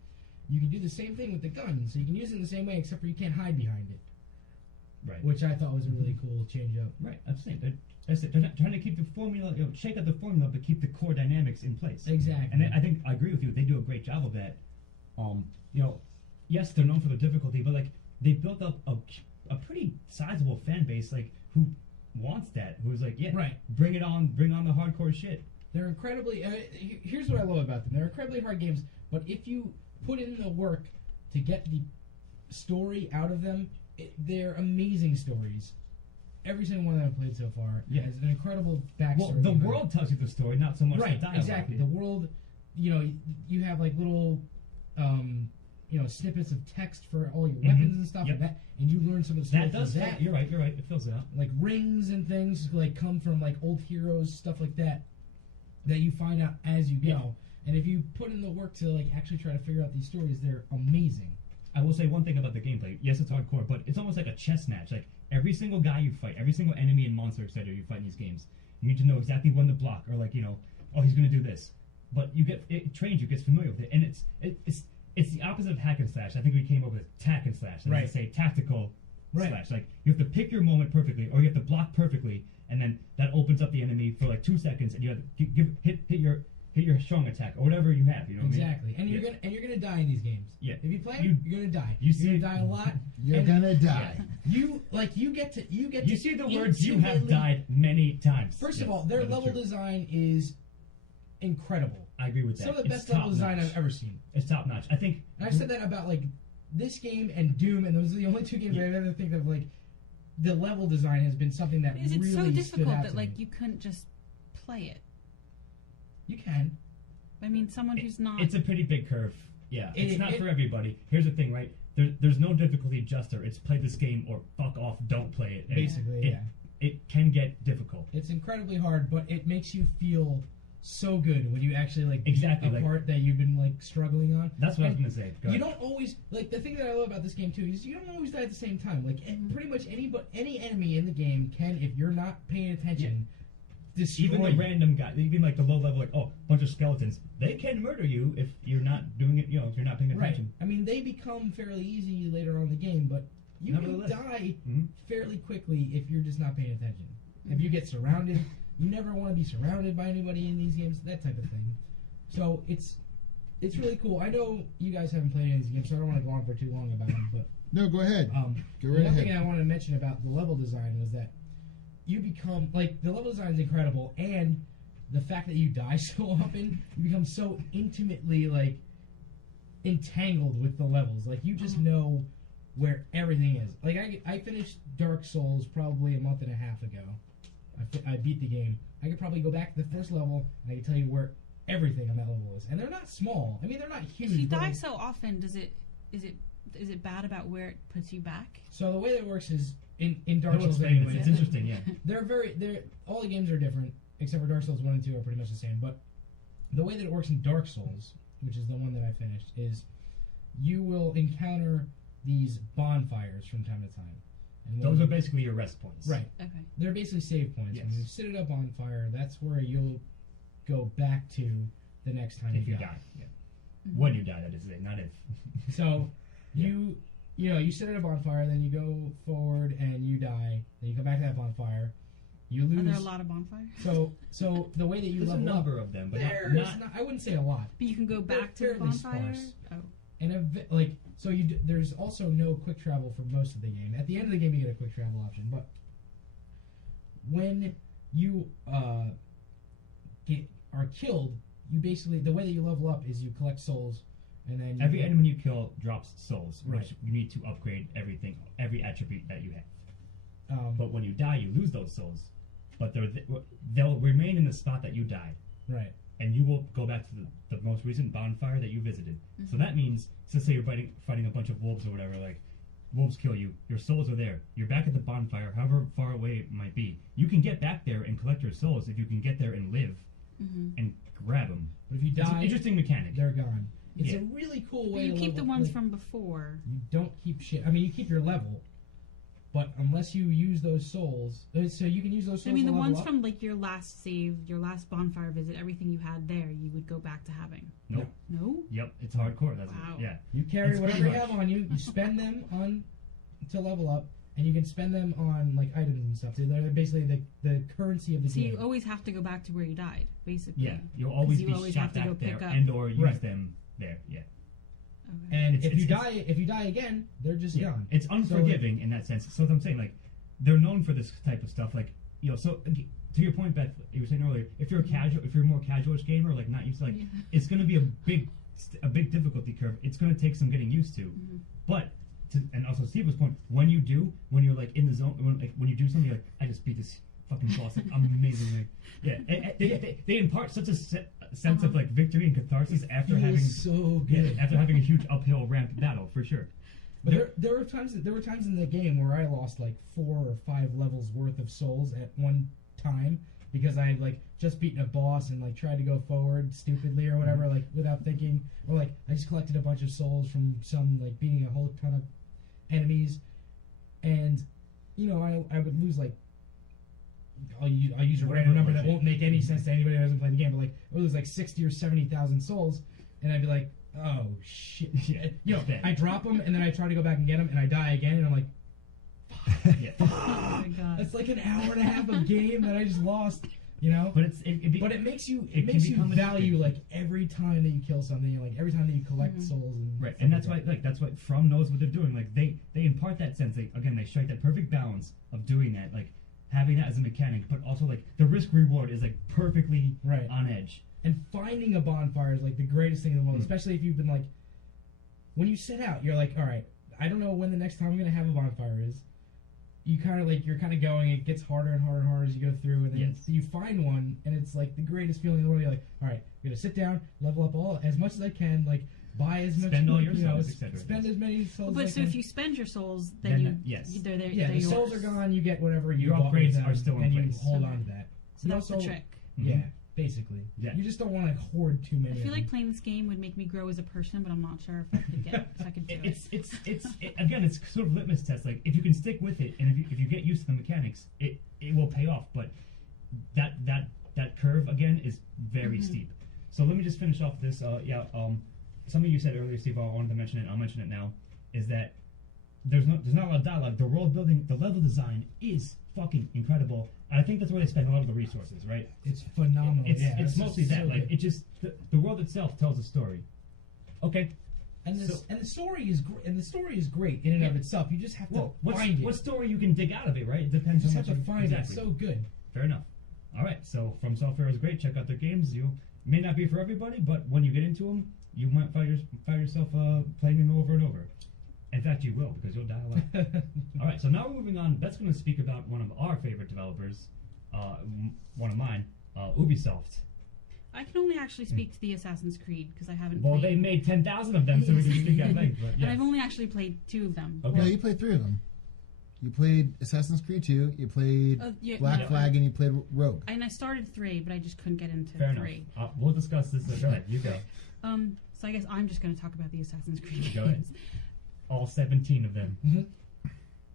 You can do the same thing with the gun, so you can use it in the same way, except for you can't hide behind it. Right. Which I thought was a really cool change up. Right. I'm saying they're trying to keep the formula, shake up the formula, but keep the core dynamics in place. Exactly. And I think I agree with you. They do a great job of that. Yes, they're known for the difficulty, but like they built up a pretty sizable fan base, like who wants that, who's like, bring it on, bring on the hardcore shit. They're incredibly. Here's what I love about them: they're incredibly hard games, but if you put in the work to get the story out of them, they're amazing stories. Every single one that I've played so far has an incredible backstory. Well, the world tells you the story, not so much the dialogue. Exactly. The world, you have like little, snippets of text for all your weapons and stuff like that, and you learn some of the story. That does. You're right. It fills it out. Like rings and things like come from like old heroes, stuff like that you find out as you go. And if you put in the work to like actually try to figure out these stories, they're amazing. I will say one thing about the gameplay. Yes, it's hardcore, but it's almost like a chess match. Like every single guy you fight, every single enemy and monster, etc., you fight in these games, you need to know exactly when to block, or like oh, he's going to do this. But it trains you, gets familiar with it, and it's the opposite of hack and slash. I think we came up with tack and slash. That is to say tactical slash. Like you have to pick your moment perfectly, or you have to block perfectly, and then that opens up the enemy for like 2 seconds, and you have to hit your strong attack or whatever you have. You know what exactly. I mean? And you're gonna die in these games. Yeah. If you play them, you're gonna die. You're gonna die a lot. You're gonna die. You get to. You see the words. You have died many times. First of all, their level design is incredible. I agree with that. Some of the best level design I've ever seen. It's top notch. I think. And I've said that about like this game and Doom, and those are the only 2 games I've ever think of. Like the level design has been something that is really it so stood difficult out that to like me. you couldn't just play it? You can. I mean, someone who's not. It's a pretty big curve. Yeah, it's not for everybody. Here's the thing, right? There's no difficulty adjuster. It's play this game or fuck off, don't play it. And basically, it can get difficult. It's incredibly hard, but it makes you feel so good when you actually like beat Exactly, a part that you've been like struggling on. That's what I was gonna say. Go You ahead. don't always like the thing that I love about this game too is you don't always die at the same time. Like pretty much any enemy in the game can, if you're not paying attention, destroy even the you. random guy, even like the low level, like bunch of skeletons, they can murder you if you're not doing it. If you're not paying Right. attention. I mean, they become fairly easy later on in the game, but you can Nevertheless. die Mhm. fairly quickly if you're just not paying attention. If you get surrounded, you never want to be surrounded by anybody in these games, that type of thing. So it's really cool. I know you guys haven't played any of these games, so I don't want to go on for too long about them, but No, go ahead. Go the right one thing ahead. I wanted to mention about the level design was that you become like the level design is incredible, and the fact that you die so often, you become so intimately like entangled with the levels. Like you just know where everything is. Like I finished Dark Souls probably a month and a half ago. I beat the game. I could probably go back to the first level and I could tell you where everything on that level is. And they're not small. I mean, they're not huge. If you but die like- so often, is it bad about where it puts you back? So the way that it works is in Dark I'll Souls explain anyway. this. It's interesting, yeah. They're all the games are different except for Dark Souls 1 and 2 are pretty much the same. But the way that it works in Dark Souls, which is the one that I finished, is you will encounter these bonfires from time to time. And Those are basically your rest points. right. Okay. They're basically save points. Yes. When you sit it up on fire, that's where you'll go back to the next time If you die. die, yeah. When you die, that is, not if. So Yeah. you set it up on fire, then you go forward and you die. Then you come back to that bonfire. You lose. Are there a lot of bonfires? So the way that you There's a level up, number of them, but there's not not. I wouldn't say a lot. But you can go They're back to the fairly bonfire. sparse. Oh. And there's also no quick travel for most of the game. At the end of the game, you get a quick travel option, but when you are killed, you basically the way that you level up is you collect souls, and then every enemy you kill drops souls, Right. which you need to upgrade every attribute that you have. but But when you die, you lose those souls, but they'll remain in the spot that you died, right. and you will go back to the most recent bonfire that you visited. So that means, so say you're fighting a bunch of wolves or whatever, like wolves kill you, your souls are there. You're back at the bonfire, however far away it might be. You can get back there and collect your souls if you can get there and live and grab them. But if you It's an die, interesting mechanic. they're gone. It's Yeah. a really cool But way. you to keep the level, ones like, from before. You don't keep shit. I mean, you keep your level, but unless you use those souls, so you can use those souls. I mean, the to level ones up. from like your last save, your last bonfire visit, everything you had there, you would go back to having. Nope. No? Yep, it's hardcore. That's Wow. Yeah. You carry It's whatever pretty you have much. on you. You spend them on to level up, and you can spend them on like items and stuff. So they're basically the currency of the So game. you always have to go back to where you died, basically. Yeah, you'll always you be always shot have to go back there pick up. and or use Right. them there. Yeah. Okay. And It's- if you it's- die again, they're just Yeah. gone. It's unforgiving in that sense. So what I'm saying, like, they're known for this type of stuff. Like, so to your point, Beth, you were saying earlier, if you're a more casual gamer, like not used to, like, Yeah. it's going to be a big difficulty curve. It's going to take some getting used to. But and also Steve's point, when you're like in the zone, when you do something, you're like, I just beat this fucking boss amazingly. Yeah, they impart such a sense of like victory and catharsis after having so good. after having a huge uphill ramp battle for sure. But there were times in the game where I lost like 4 or 5 levels worth of souls at one time because I had like just beaten a boss and like tried to go forward stupidly or whatever, like without thinking, or like I just collected a bunch of souls from some like beating a whole ton of enemies, and I would lose like I'll use a random number that won't make any sense to anybody who hasn't played the game, but like I would lose like 60 or 70,000 souls, and I'd be like, Oh shit! Yeah, I drop them and then I try to go back and get them and I die again and I'm like, Yeah. Oh my god. that's like an hour and a half of game that I just lost. But But it makes you it can become value addicting. like every time that you kill something, like every time that you collect souls and right, stuff and that's like why that's what From knows what they're doing. Like they impart that sense. They strike that perfect balance of doing that, like having that as a mechanic, but also like the risk reward is like perfectly Right. on edge. And finding a bonfire is like the greatest thing in the world, especially if you've been like, when you set out, you're like, all right, I don't know when the next time I'm gonna have a bonfire is. You kind of like, you're kind of going, it gets harder and harder and harder as you go through, and then Yes. you find one, and it's like the greatest feeling in the world. You're like, all right, I'm gonna sit down, level up all as much as I can, like buy as much, Spend all like, your you know, souls, etc. spend as many souls. But as so I if can. you spend your souls, Then then yes. they're yeah, they're the souls yours. are gone. You get whatever you Your bought with upgrades them, are still in and place. you hold Okay. on to that. So You that's the also- trick. Yeah, basically. Yeah. You just don't want to hoard too many. I of feel like them. playing this game would make me grow as a person, but I'm not sure if I could do it. Again, it's sort of litmus test. Like if you can stick with it, and if you get used to the mechanics, it will pay off. But that curve again is very steep. So let me just finish off this. Something you said earlier, Steve. I wanted to mention it. I'll mention it now. Is that there's not a lot of dialogue. The world building, the level design is fucking incredible. And I think that's where they spend a lot of the resources, right? It's phenomenal. It's mostly that. so Like good. it just the world itself tells a story. Okay. And So- the story is great in and of Yeah. itself. You just have to Well, find it. what story you can dig out of it, right? It depends you just on have to find exactly. it. It's so good. Fair enough. All right, so From Software is great. Check out their games. You may not be for everybody, but when you get into them, you might find yourself playing them over and over. In fact, you will, because you'll die a lot. All right, so now we're moving on. Beth's going to speak about one of our favorite developers, one of mine, Ubisoft. I can only actually speak to the Assassin's Creed because I haven't Well, played. they made 10,000 of them, so we can speak at length. But And yes. I've only actually played 2 of them. Okay. No, you played 3 of them. You played Assassin's Creed 2, you played Yeah, Black no, Flag, and you played Rogue. And I started 3, but I just couldn't get into Fair enough. 3. We'll discuss this. Go ahead, you go. So I guess I'm just going to talk about the Assassin's Creed Go ahead. games. All 17 of them.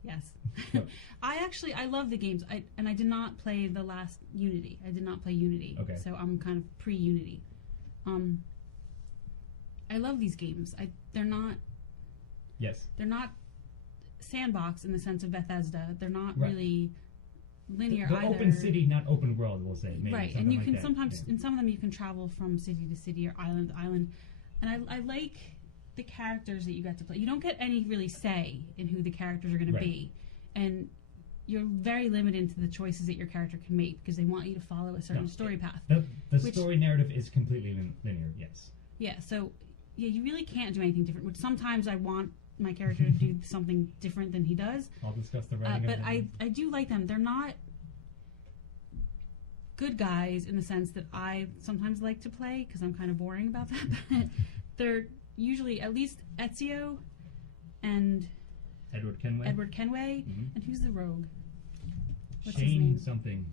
Yes. Go. I love the games. I did not play the last Unity. I did not play Unity. Okay. So I'm kind of pre-Unity. I love these games. They're not Yes. sandbox in the sense of Bethesda. They're not Right. really linear The either. open city, not open world, we'll say. Maybe, Right, and something you like can that. sometimes Yeah. in some of them you can travel from city to city or island to island, and I like the characters that you get to play. You don't get any really say in who the characters are going Right. to be, and you're very limited to the choices that your character can make because they want you to follow a certain No, story path. The Which- story narrative is completely linear, yes. Yeah, so you really can't do anything different. Which sometimes I want my character to do something different than he does. I'll discuss the writing But of I do like them. They're not good guys in the sense that I sometimes like to play because I'm kind of boring about that. But they're usually at least Ezio and Edward Kenway. Edward Kenway. Mhm. And who's the rogue? What's his Shane name? something.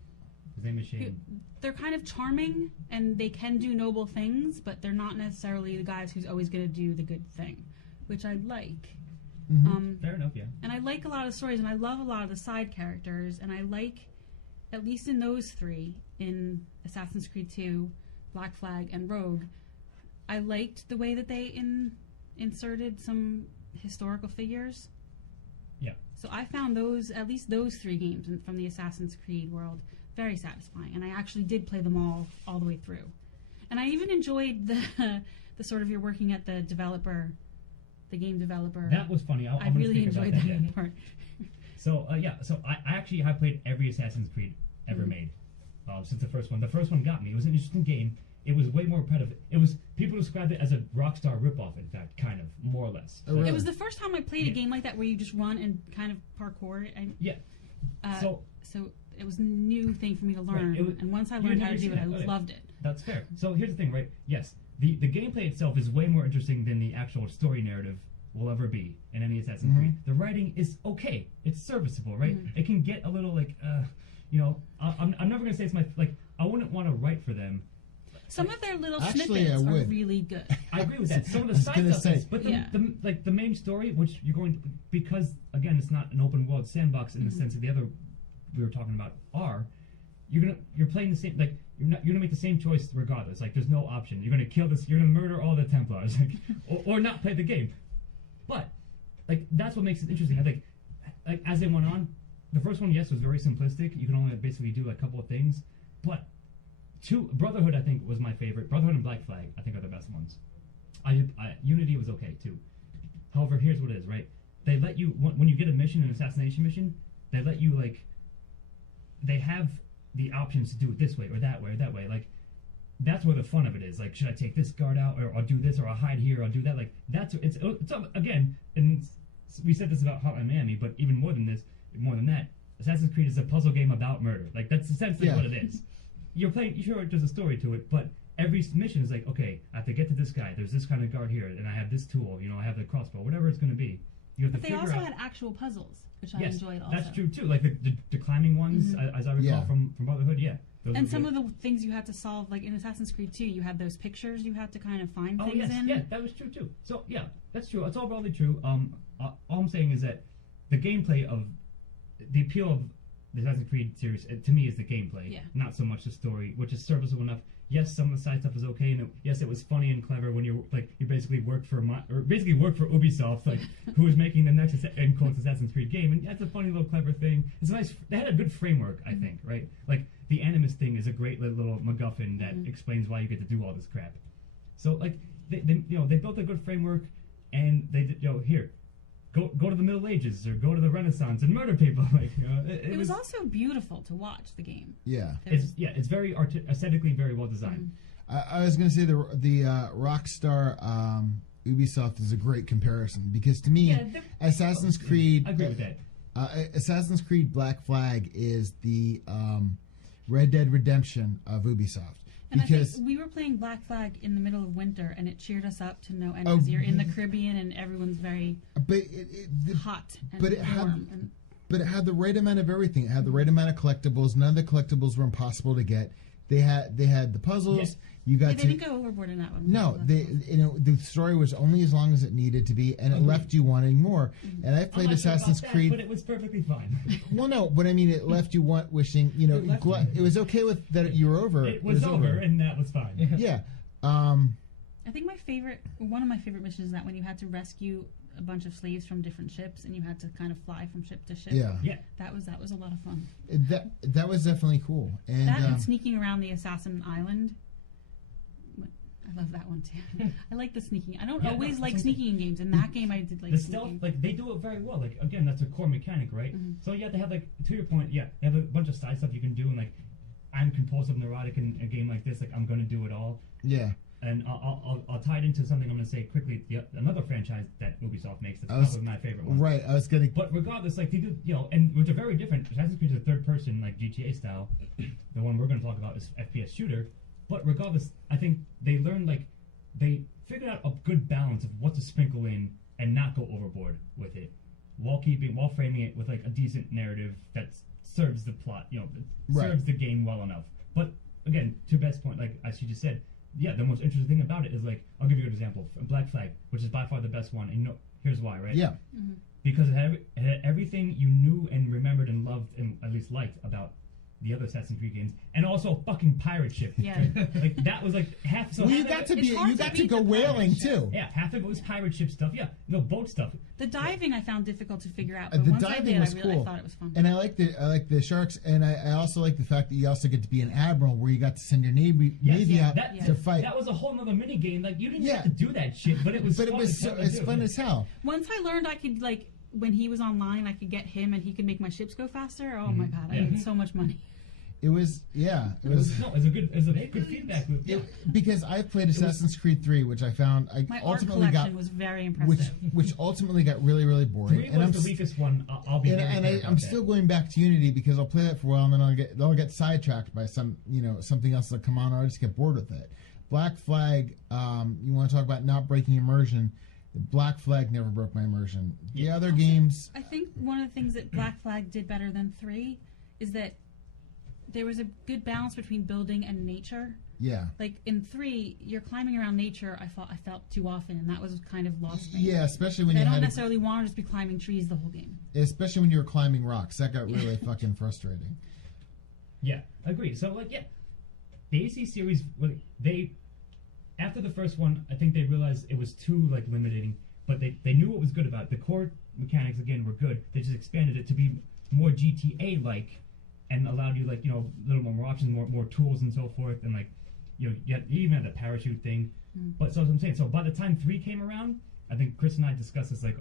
His name is Who- Shane. They're kind of charming and they can do noble things, but they're not necessarily the guys who's always going to do the good thing, which I like. Fair enough, yeah. And I like a lot of the stories, and I love a lot of the side characters, and I like, at least in those 3, in Assassin's Creed 2, Black Flag, and Rogue, I liked the way that they inserted some historical figures. Yeah. So I found at least those 3 games from the Assassin's Creed world very satisfying, and I actually did play them all the way through. And I even enjoyed the sort of you're working at the game developer. That was funny. I I'm really gonna speak enjoyed about that yeah. part. So I actually have played every Assassin's Creed ever made since the first one. The first one got me. It was an interesting game. It was way more repetitive. People described it as a Rockstar ripoff. In fact, kind of more or less. Oh, really? It was the first time I played a Yeah. game like that where you just run and kind of parkour. Yeah. So it was a new thing for me to learn, it was- and once I you learned had how to never do it, I seen it. Okay. loved it. That's fair. So here's the thing, right? Yes, the gameplay itself is way more interesting than the actual story narrative will ever be in any Assassin's Creed. The writing is okay. It's serviceable, right? It can get a little like, I'm never gonna say it's my I wouldn't want to write for them. Some of their little Actually, snippets I are would. really good. I agree with that. Some of the was side gonna stuff, say. is, but Yeah. the main story, which you're going to, because again, it's not an open world sandbox in the sense that the other we were talking about are. you're playing the same, like you're gonna make the same choice regardless. Like there's no option. You're gonna kill this. You're gonna murder all the Templars, like, or not play the game. But like that's what makes it interesting. I think like as it went on, the first one was very simplistic. You can only basically do a couple of things. But Brotherhood I think was my favorite. Brotherhood and Black Flag I think are the best ones. Unity was okay too. However, here's what it is, right? They let you when you get a mission, an assassination mission, they let you they have the options to do it this way or that way or that way. Like that's where the fun of it is. Like, should I take this guard out, or I'll do this, or I'll hide here, or I'll do that? Like that's it's again. And we said this about Hotline Miami, but even more than that, Assassin's Creed is a puzzle game about murder. Like that's essentially what it is. You're playing. Sure, there's a story to it, but every mission is like, okay, I have to get to this guy. There's this kind of guard here, and I have this tool. I have the crossbow, whatever it's going to be. You have to they also had actual puzzles, which I enjoyed also. That's true too. Like the climbing ones, as I recall from Brotherhood, and some of the things you had to solve, like in Assassin's Creed 2, you had those pictures you had to kind of find things in. Yeah, that was true too. So yeah, that's true. It's all broadly true. All I'm saying is that the gameplay of the appeal of the Assassin's Creed series to me is the gameplay, not so much the story, which is serviceable enough. Yes, some of the side stuff is okay, and yes, it was funny and clever when you basically worked for Ubisoft, like who was making the next in quotes Assassin's Creed game, and that's a funny little clever thing. It's nice. They had a good framework, I think, right? Like the Animus thing is a great little MacGuffin that explains why you get to do all this crap. So like they built a good framework, and they did here. Go to the Middle Ages or go to the Renaissance and murder people. Like it was also beautiful to watch the game. Yeah, it's very aesthetically very well designed. I was going to say the Rockstar Ubisoft is a great comparison because to me, Assassin's Creed. I agree with that. Assassin's Creed Black Flag is the Red Dead Redemption of Ubisoft. And because I think we were playing Black Flag in the middle of winter, and it cheered us up to no end because you're in the Caribbean and everyone's very hot and warm. But it had the right amount of everything. It had the right amount of collectibles. None of the collectibles were impossible to get. They had the puzzles. Yes. You got they didn't go overboard in that one. No, the story was only as long as it needed to be, and it left you wanting more. And I've played Assassin's Creed, but it was perfectly fine. Well, no, but I mean, it left you wishing. It was okay with that you were over. It was over, and that was fine. Yeah. I think one of my favorite missions is that when you had to rescue a bunch of slaves from different ships, and you had to kind of fly from ship to ship. Yeah. That was a lot of fun. That was definitely cool. And and sneaking around the assassin island. I love that one too. I like the sneaking. I don't always like sneaking in games. In that game, I did like the sneaking. stealth. Like they do it very well. Like again, that's a core mechanic, right? So you have to have to your point. Yeah, you have a bunch of side stuff you can do, and I'm compulsive neurotic in a game like this. Like I'm gonna do it all. Yeah. And I'll tie it into something I'm going to say quickly. Another franchise that Ubisoft makes that's probably my favorite one. Right, I was going to... But regardless, they do, and which are very different. Assassin's Creed is a third-person, GTA style. The one we're going to talk about is FPS shooter. But regardless, I think they learned, they figured out a good balance of what to sprinkle in and not go overboard with it, while framing it with, a decent narrative that serves the plot, serves the game well enough. But, again, to Beth's point, as she just said, the most interesting thing about it is I'll give you an example. Black Flag, which is by far the best one, and here's why, right? Yeah. Because it had everything you knew and remembered and loved and at least liked about the other Assassin's Creed games, and also a fucking pirate ship. Yeah. That was half. So well, you got to go whaling too. Yeah, half of it was pirate ship stuff. Yeah, boat stuff. The diving I found difficult to figure out. But the once diving I was did, cool. I thought it was fun. And I like the sharks, and I also like the fact that you also get to be an admiral, where you got to send your navy out to fight. That was a whole other mini game. You didn't have to do that shit, but it was. But fun it's fun as hell. Once I learned I could when he was online, I could get him, and he could make my ships go faster. Oh my god, I made so much money. It was a good feedback loop. Because I played Assassin's Creed 3, which I found my ultimately art collection was very impressive. Which ultimately got really, really boring. 3 was the weakest one. I'll be. I'm still going back to Unity because I'll play that for a while and then I'll get sidetracked by something else that come on, or I just get bored with it. Black Flag, you want to talk about not breaking immersion? Black Flag never broke my immersion. The other games. I think one of the things that Black Flag did better than 3 is that there was a good balance between building and nature. Yeah. In 3, you're climbing around nature. I felt too often, and that was kind of lost me. Yeah, especially when I don't necessarily want to just be climbing trees the whole game. Especially when you were climbing rocks, that got really fucking frustrating. Yeah, agreed. So like, the AC series, they after the first one, I think they realized it was too like limiting, but they knew what was good about it. The core mechanics again were good. They just expanded it to be more GTA like, and allowed you like a little more options, more tools and so forth, and like you even had the parachute thing. But so as I'm saying, so by the time 3 came around, I think Chris and I discussed this like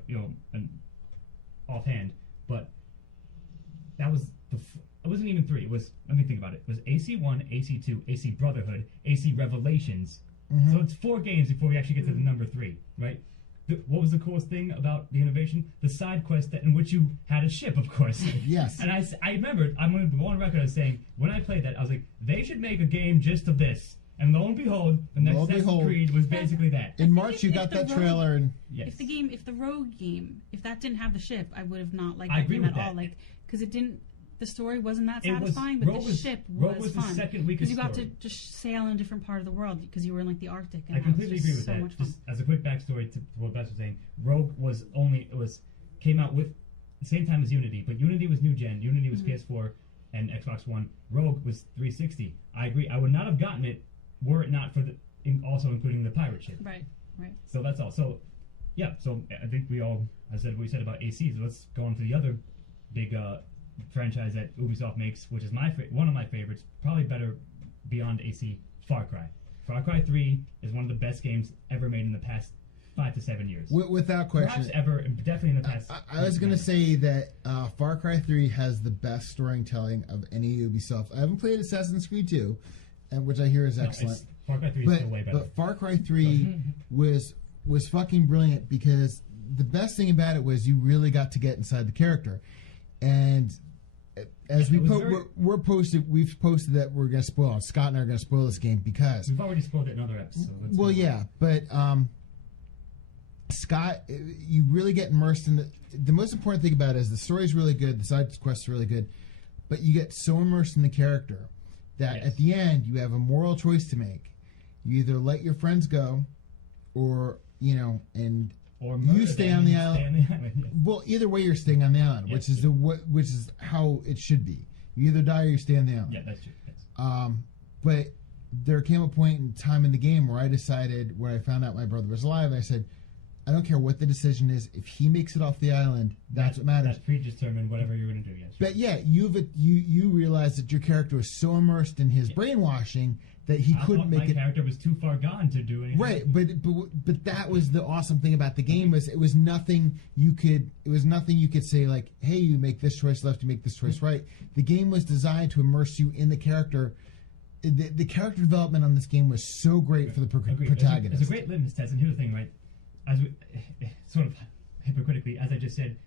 offhand, but that was it wasn't even 3. It was, let me think about it. It was AC1, AC2, AC Brotherhood, AC Revelations. So it's 4 games before we actually get to the number 3, right? What was the coolest thing about the innovation? The side quest in which you had a ship, of course. Yes. And I remember, I'm going to go on record as saying, when I played that, I was like, they should make a game just of this. And lo and behold, the next Assassin's Creed was basically that. In March, you got that trailer, and if the Rogue game, if that didn't have the ship, I would have not liked I that agree game with at all. that. Like, because it didn't. The story wasn't that It was- satisfying, but Rogue the was- ship Rogue was was the fun. second weakest Because you got story. to just sail in a different part of the world because you were in like the Arctic. And I that was completely just agree with so that. much fun. Just as a quick backstory to what Beth was saying, Rogue came out with the same time as Unity, but Unity was new gen. Unity was PS4 and Xbox One. Rogue was 360. I agree. I would not have gotten it were it not for also including the pirate ship. Right. So that's all. So yeah. So I think we all I said what we said about AC. So let's go on to the other big franchise that Ubisoft makes, which is one of my favorites, probably better beyond AC. Far Cry. Far Cry 3 is one of the best games ever made in the past 5 to 7 years. without question. Perhaps ever, definitely in the past. I was going to say that Far Cry 3 has the best storytelling of any Ubisoft. I haven't played Assassin's Creed 2, which I hear is excellent. Far Cry 3 is still way better. But Far Cry 3 was fucking brilliant because the best thing about it was you really got to get inside the character. And as we've posted that we're going to spoil. Scott and I are going to spoil this game because we've already spoiled it in other episodes. Well, yeah, but Scott, you really get immersed in the most important thing about it is the story's really good, the side quests are really good, but you get so immersed in the character that at the end you have a moral choice to make. You either let your friends go, or you stay on the island. Well, either way, you're staying on the island, which is how it should be. You either die or you stay on the island. Yeah, that's true. Yes. But there came a point in time in the game where I decided, when I found out my brother was alive, I said, I don't care what the decision is. If he makes it off the island, that's what matters. That's predetermined, whatever you're going to do, yes. But yeah, you realize that your character was so immersed in his brainwashing that he couldn't make it. My character was too far gone to do anything. Right, but that was the awesome thing about the game was it was nothing you could say like, hey, you make this choice left, you make this choice right. The game was designed to immerse you in the character. The character development on this game was so great for the protagonist. It's a great litmus test, and here's the thing, right? As we, sort of hypocritically, as I just said,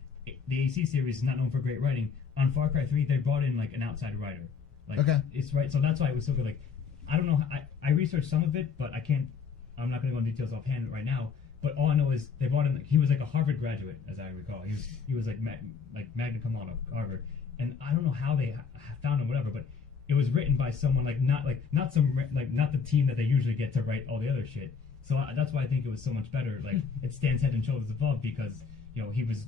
the AC series is not known for great writing. On Far Cry 3, they brought in like an outside writer. Like, okay. It's right, so that's why it was so good. Like, I don't know. I researched some of it, but I'm not going to go into details offhand right now. But all I know is they brought in. He was like a Harvard graduate, as I recall. He was like magna cum laude of Harvard, and I don't know how they found him, whatever. But it was written by someone not the team that they usually get to write all the other shit. So that's why I think it was so much better. Like it stands head and shoulders above because he was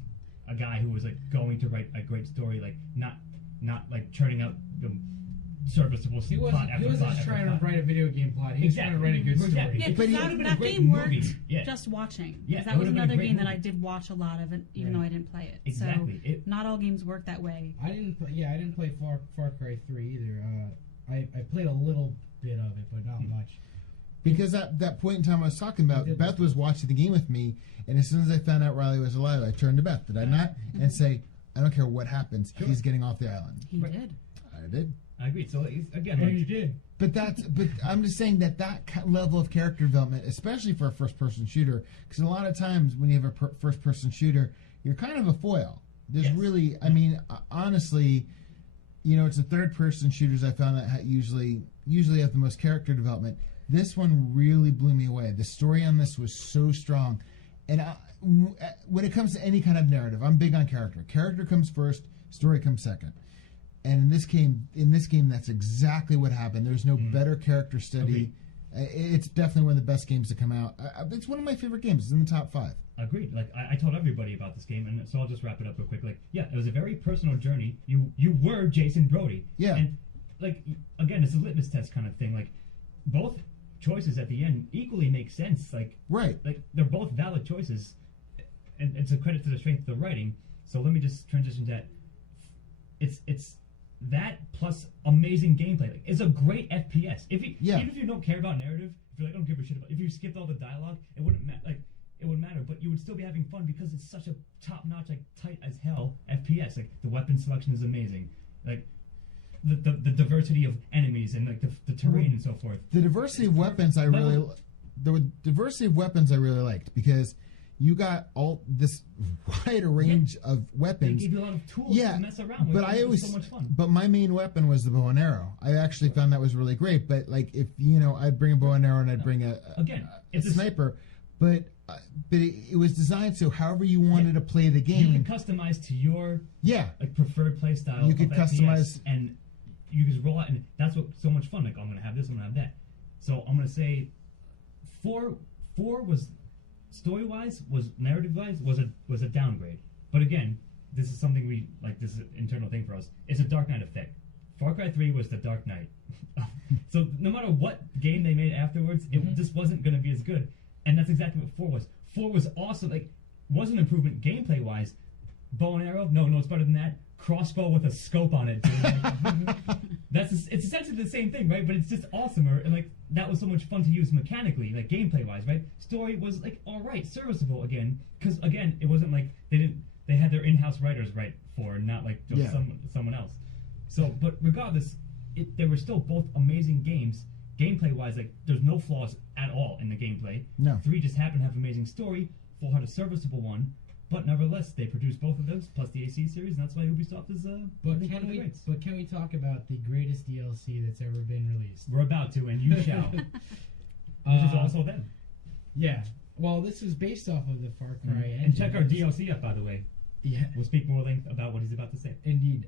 a guy who was like going to write a great story, like not like churning out serviceable plot after He wasn't just trying to write a video game plot. He was trying to write a good story. Yeah, because that game worked just watching. Yeah, that was another game that I did watch a lot of, it, even though I didn't play it. Exactly. So not all games work that way. I didn't play Far Cry 3 either. I played a little bit of it, but not much. Because at that point in time I was talking about, Beth was watching the game with me, and as soon as I found out Riley was alive, I turned to Beth, did I not? And say, I don't care what happens, he's getting off the island. He did. I did. I agree. So again, you did. But I'm just saying that level of character development, especially for a first-person shooter, because a lot of times when you have a first-person shooter, you're kind of a foil. There's really, I mean, honestly, it's the third-person shooters I found that usually have the most character development. This one really blew me away. The story on this was so strong. And when it comes to any kind of narrative, I'm big on character. Character comes first, story comes second. And in this game, that's exactly what happened. There's no better character study. Okay. It's definitely one of the best games to come out. It's one of my favorite games. It's in the top 5. Agreed. Like I told everybody about this game, and so I'll just wrap it up real quick. Like, yeah, it was a very personal journey. You were Jason Brody. Yeah. And like again, it's a litmus test kind of thing. Like both choices at the end equally make sense. Like they're both valid choices, and it's a credit to the strength of the writing. So let me just transition to that. It's that plus amazing gameplay. Like, it's a great FPS. Even if you don't care about narrative, if you're like, I don't give a shit about. If you skipped all the dialogue, it wouldn't it wouldn't matter. But you would still be having fun because it's such a top-notch, like tight as hell FPS. Like the weapon selection is amazing. Like the diversity of enemies and like the terrain and so forth. The diversity of weapons I really liked because you got all this wide range of weapons. They gave you a lot of tools to mess around with. But it was so much fun. But my main weapon was the bow and arrow. I actually found that was really great. But like if I'd bring a bow and arrow and I'd bring a sniper, but it was designed so however you wanted to play the game. You can customize to your like preferred play style. You could customize and you just roll out, and that's what's so much fun. Like I'm gonna have this, I'm gonna have that. So I'm gonna say, 4 was story-wise, was narrative-wise, was a downgrade. But again, this is something we like. This is an internal thing for us. It's a Dark Knight effect. Far Cry 3 was the Dark Knight. So no matter what game they made afterwards, it just wasn't gonna be as good. And that's exactly what 4 was. 4 was awesome. Like, was an improvement gameplay-wise. Bow and arrow, no, it's better than that. Crossbow with a scope on it. It's essentially the same thing, right? But it's just awesomer, and like that was so much fun to use mechanically, like gameplay-wise, right? Story was like all right, serviceable again, because again, it wasn't like they had their in-house writers write for, not like just someone else. So, but regardless, they were still both amazing games. Gameplay-wise, like there's no flaws at all in the gameplay. No. 3 just happened to have amazing story. 4 had a serviceable one. But nevertheless, they produced both of those, plus the AC series, and that's why Ubisoft is But can we talk about the greatest DLC that's ever been released? We're about to, and you shall. Which is also them. Yeah. Well, this is based off of the Far Cry engine. And check our DLC up, by the way. Yeah. We'll speak more length about what he's about to say. Indeed.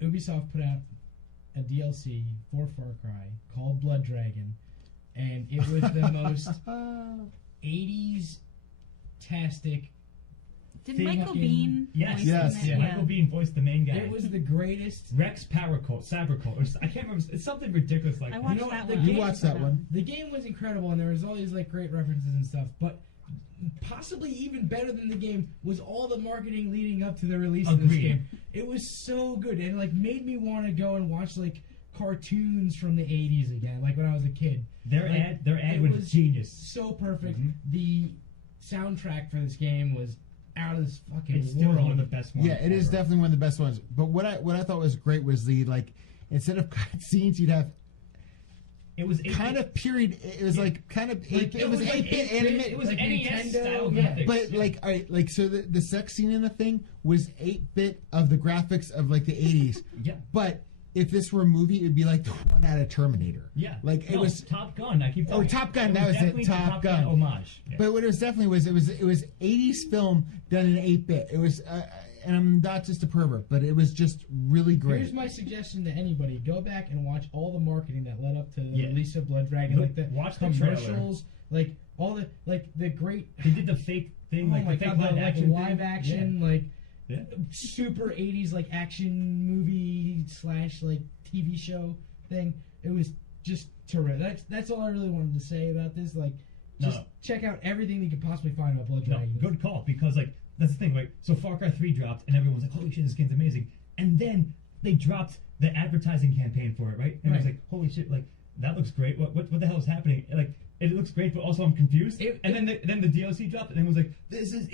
Ubisoft put out a DLC for Far Cry called Blood Dragon, and it was the most 80s tastic. Did Michael Biehn voice Michael Biehn voiced the main guy. It was the greatest. Rex Sabercolt. I can't remember. It's something ridiculous like I watched that one. You watched that one. The game was incredible, and there was all these like great references and stuff. But possibly even better than the game was all the marketing leading up to the release of this game. It was so good, and like made me want to go and watch like cartoons from the 80s again, like when I was a kid. Their ad was genius. So perfect. The soundtrack for this game was out of this fucking world. It's still one of the best ones. Yeah, it is definitely one of the best ones. But what I thought was great was the like instead of cutscenes, you'd have it was kind of period. It was like kind of it was 8-bit animated. It was like NES style graphics. But like all right, like so the sex scene in the thing was 8-bit of the graphics of like the 80s. Yeah. But if this were a movie, it would be like the one out of Terminator. Yeah. Like it was Top Gun. I keep talking. Top Gun. That was it. Top Gun homage. Yeah. But what it was definitely was it was 80s film done in 8-bit. It was, and I'm not just a pervert, but it was just really great. Here's my suggestion to anybody: go back and watch all the marketing that led up to the release of Blood Dragon, like the commercials, like all the great. They did the fake thing, oh like my the fake God, live action action, like. Yeah. Super 80s like action movie / like TV show thing. It was just terrific. That's all I really wanted to say about this. Like, just check out everything you could possibly find about Blood Dragon. Good call, because like that's the thing, right? So Far Cry 3 dropped, and everyone's like, "Holy shit, this game's amazing!" And then they dropped the advertising campaign for it, right? And it was like, "Holy shit, like that looks great. What the hell is happening?" Like. It looks great, but also I'm confused. Then the DLC dropped, and it was like, "This is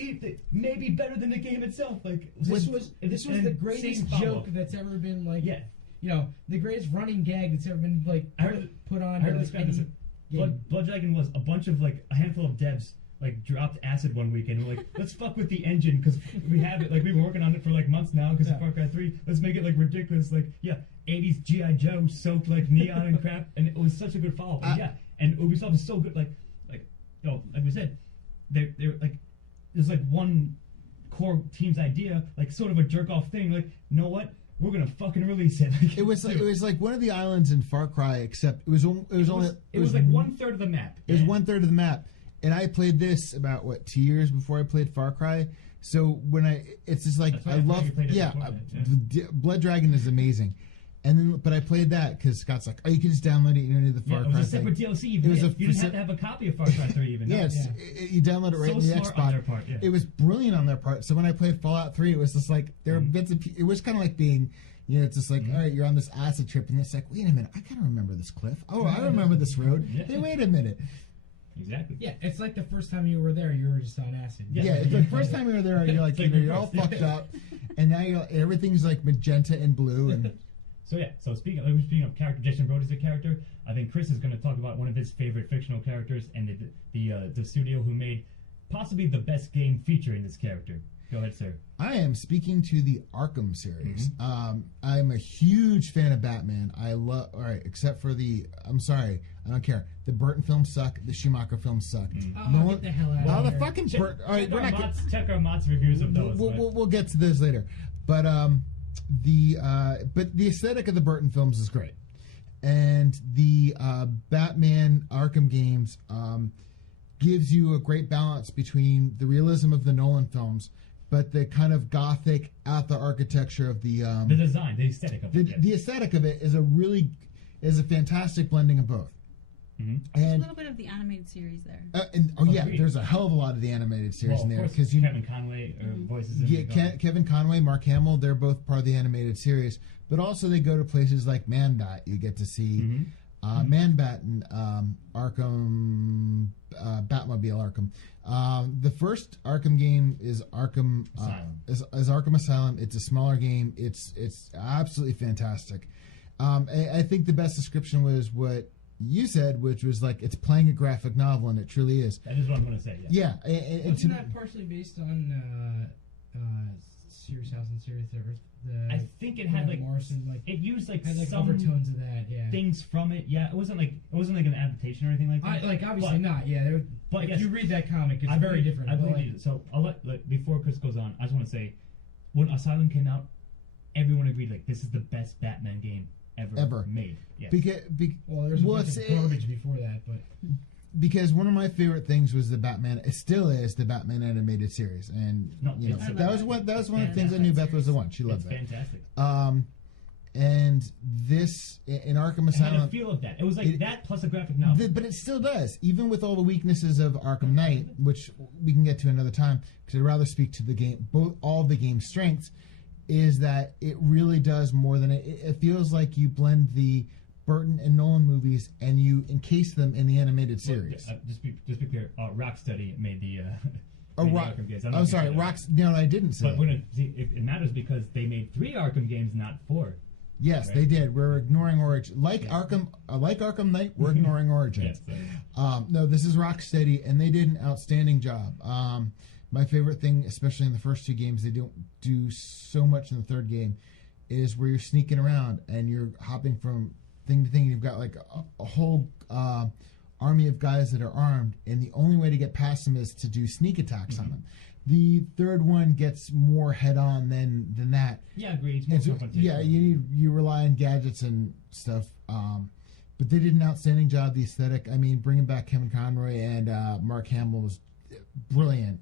maybe better than the game itself." Like this was the greatest joke that's ever been like, the greatest running gag that's ever been like put on. I heard describe this. Blood Dragon was a bunch of like a handful of devs like dropped acid one weekend. We're like, let's fuck with the engine because we have it. Like we've been working on it for like months now because of Far Cry 3. Let's make it like ridiculous. Like 80s G.I. Joe soaked like neon and crap, and it was such a good follow. And Ubisoft is so good, like we said, they're like there's like one core team's idea, like sort of a jerk off thing. Like, you know what? We're gonna fucking release it. Like, it was like one of the islands in Far Cry, except it was like 1/3 of the map. It was 1/3 of the map, and I played this about 2 years before I played Far Cry. So it's just like That's why I I thought love, you played it yeah, before that, yeah. Blood Dragon is amazing. And then, but I played that because Scott's like, oh, you can just download it. You don't need the Far Yeah, it Cry was a thing. separate DLC. You It was didn't have to have a copy of Far Cry 3 even. Yeah, you download it right So in the smart Xbox. on their part, yeah. It was brilliant on their part. So when I played Fallout 3, it was just like there were bits of. It was kind of like being, it's just like, all right, you're on this acid trip, and it's like, wait a minute, I kind of remember this cliff. Oh, I remember this road. Yeah. Hey, wait a minute. Exactly. Yeah, it's like the first time you were there, you were just on acid. Yeah, it's like first time you were there, you're like, It's like you're all reversed. fucked up, and now everything's like magenta and blue, and So speaking of character, Jason Brody's a character. I think Chris is going to talk about one of his favorite fictional characters and the studio who made possibly the best game featuring this character. Go ahead, sir. I am speaking to the Arkham series. I'm a huge fan of Batman. I love, all right, except for I'm sorry, I don't care. The Burton films suck. The Schumacher films suck. Oh, get the hell out Well, of the here. fucking Burton. All right, we're not. Check our Mott's reviews of those. We'll get to those later, but the aesthetic of the Burton films is great, and the Batman Arkham games gives you a great balance between the realism of the Nolan films, but the kind of gothic out the architecture of the design, the aesthetic of it. the aesthetic of it is a fantastic blending of both. Mm-hmm. There's a And little bit of the animated series there. Agreed. there's a hell of a lot of the animated series in there Of course, because Kevin Conway voices in Kevin Conway, Mark Hamill, they're both part of the animated series, but also they go to places like Man-Bat. You get to see Man-Bat and Arkham, Batmobile Arkham. The first Arkham game is Arkham Asylum. Is Arkham Asylum. It's a smaller game. It's absolutely fantastic. I think the best description was what you said, which was like it's playing a graphic novel, and it truly is. That is what I'm going to say. Yeah. Wasn't that partially based on Serious House and Serious Earth? I think it had like Morrison, it used like had like some overtones of that. Yeah. things from it. Yeah, it wasn't like an adaptation or anything like that. Obviously not. Yeah. But if yes, you read that comic, it's I very believe- different. I but, believe you. So I'll let before Chris goes on, I just want to say, when Asylum came out, everyone agreed like this is the best Batman game ever made. Yes. there's a bunch of garbage before that, but because one of my favorite things was the Batman. It still is the Batman animated series, and that was one of the things I knew Beth was the one. She loved it's that. fantastic. And this in Arkham It had Asylum, a feel of that. It was like that plus a graphic novel. but it still does, even with all the weaknesses of Arkham Knight, which we can get to another time. Because I'd rather speak to the game, all the game's strengths. Is that it really does more than it feels like you blend the Burton and Nolan movies and you encase them in the animated series. Just be clear. Rocksteady made the. Arkham games. I'm sorry, No, I didn't say. But it matters because they made 3 Arkham games, not 4. Yes, right? they did. We're ignoring Origin. Like Arkham Knight, we're ignoring Origins. Yes, no, this is Rocksteady, and they did an outstanding job. My favorite thing, especially in the first 2 games, they don't do so much in the third game, is where you're sneaking around and you're hopping from thing to thing. You've got like a whole army of guys that are armed, and the only way to get past them is to do sneak attacks on them. The third one gets more head on than that. Yeah, agreed. It's more yeah, you rely on gadgets and stuff. But they did an outstanding job. The aesthetic. I mean, bringing back Kevin Conroy and Mark Hamill was brilliant.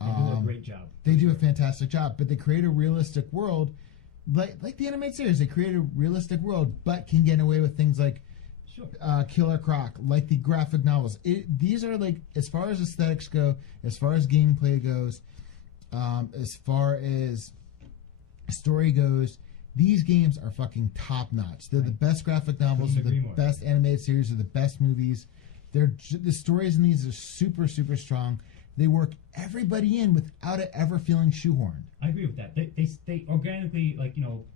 They do a great job. They do a fantastic job, but they create a realistic world, like the animated series. They create a realistic world, but can get away with things like Killer Croc, like the graphic novels. These are like, as far as aesthetics go, as far as gameplay goes, as far as story goes, these games are fucking top notch. They're the best graphic novels, they're the best animated series, they're the best movies. The stories in these are super, super strong. They work everybody in without it ever feeling shoehorned. I agree with that. They organically,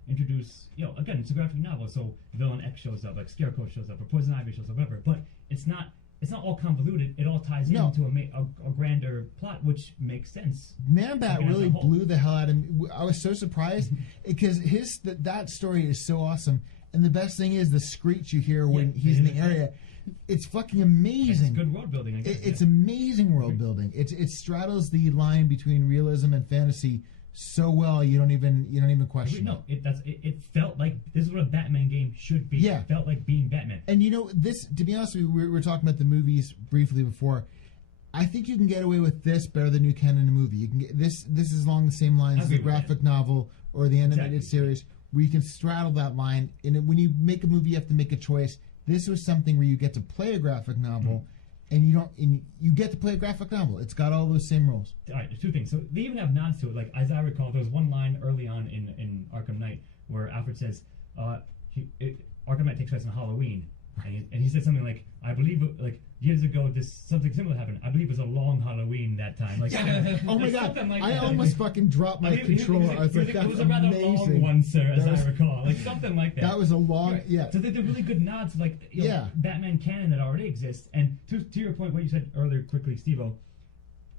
introduce, again, it's a graphic novel, so Villain X shows up, like Scarecrow shows up, or Poison Ivy shows up, whatever. But it's not all convoluted. It all ties into a grander plot, which makes sense. Man-Bat really blew the hell out of me. I was so surprised because that story is so awesome. And the best thing is the screech you hear when he's in the area. It's fucking amazing. It's good world building, I guess. It's amazing world building. It straddles the line between realism and fantasy so well you don't even question it. No, it felt like this is what a Batman game should be. Yeah. It felt like being Batman. And this, to be honest with you, we were talking about the movies briefly before. I think you can get away with this better than you can in a movie. You can get this. This is along the same lines as the graphic novel or the animated series, where you can straddle that line. And when you make a movie, you have to make a choice. This was something where you get to play a graphic novel, and you get to play a graphic novel. It's got all those same rules. All right, there's two things. So they even have nods to it. Like, as I recall, there was one line early on in Arkham Knight where Alfred says, Arkham Knight takes place on Halloween, and he said something like, "I believe like years ago, something similar happened. I believe it was a long Halloween that time." Like, oh my god, like I that. almost fucking dropped my controller. I was like, "That's it was a rather amazing." long one, sir, as I recall. Like something like that. That was a long, right. yeah. So they did really good nods to like Batman canon that already exists. And to your point, what you said earlier, quickly, Steve-O,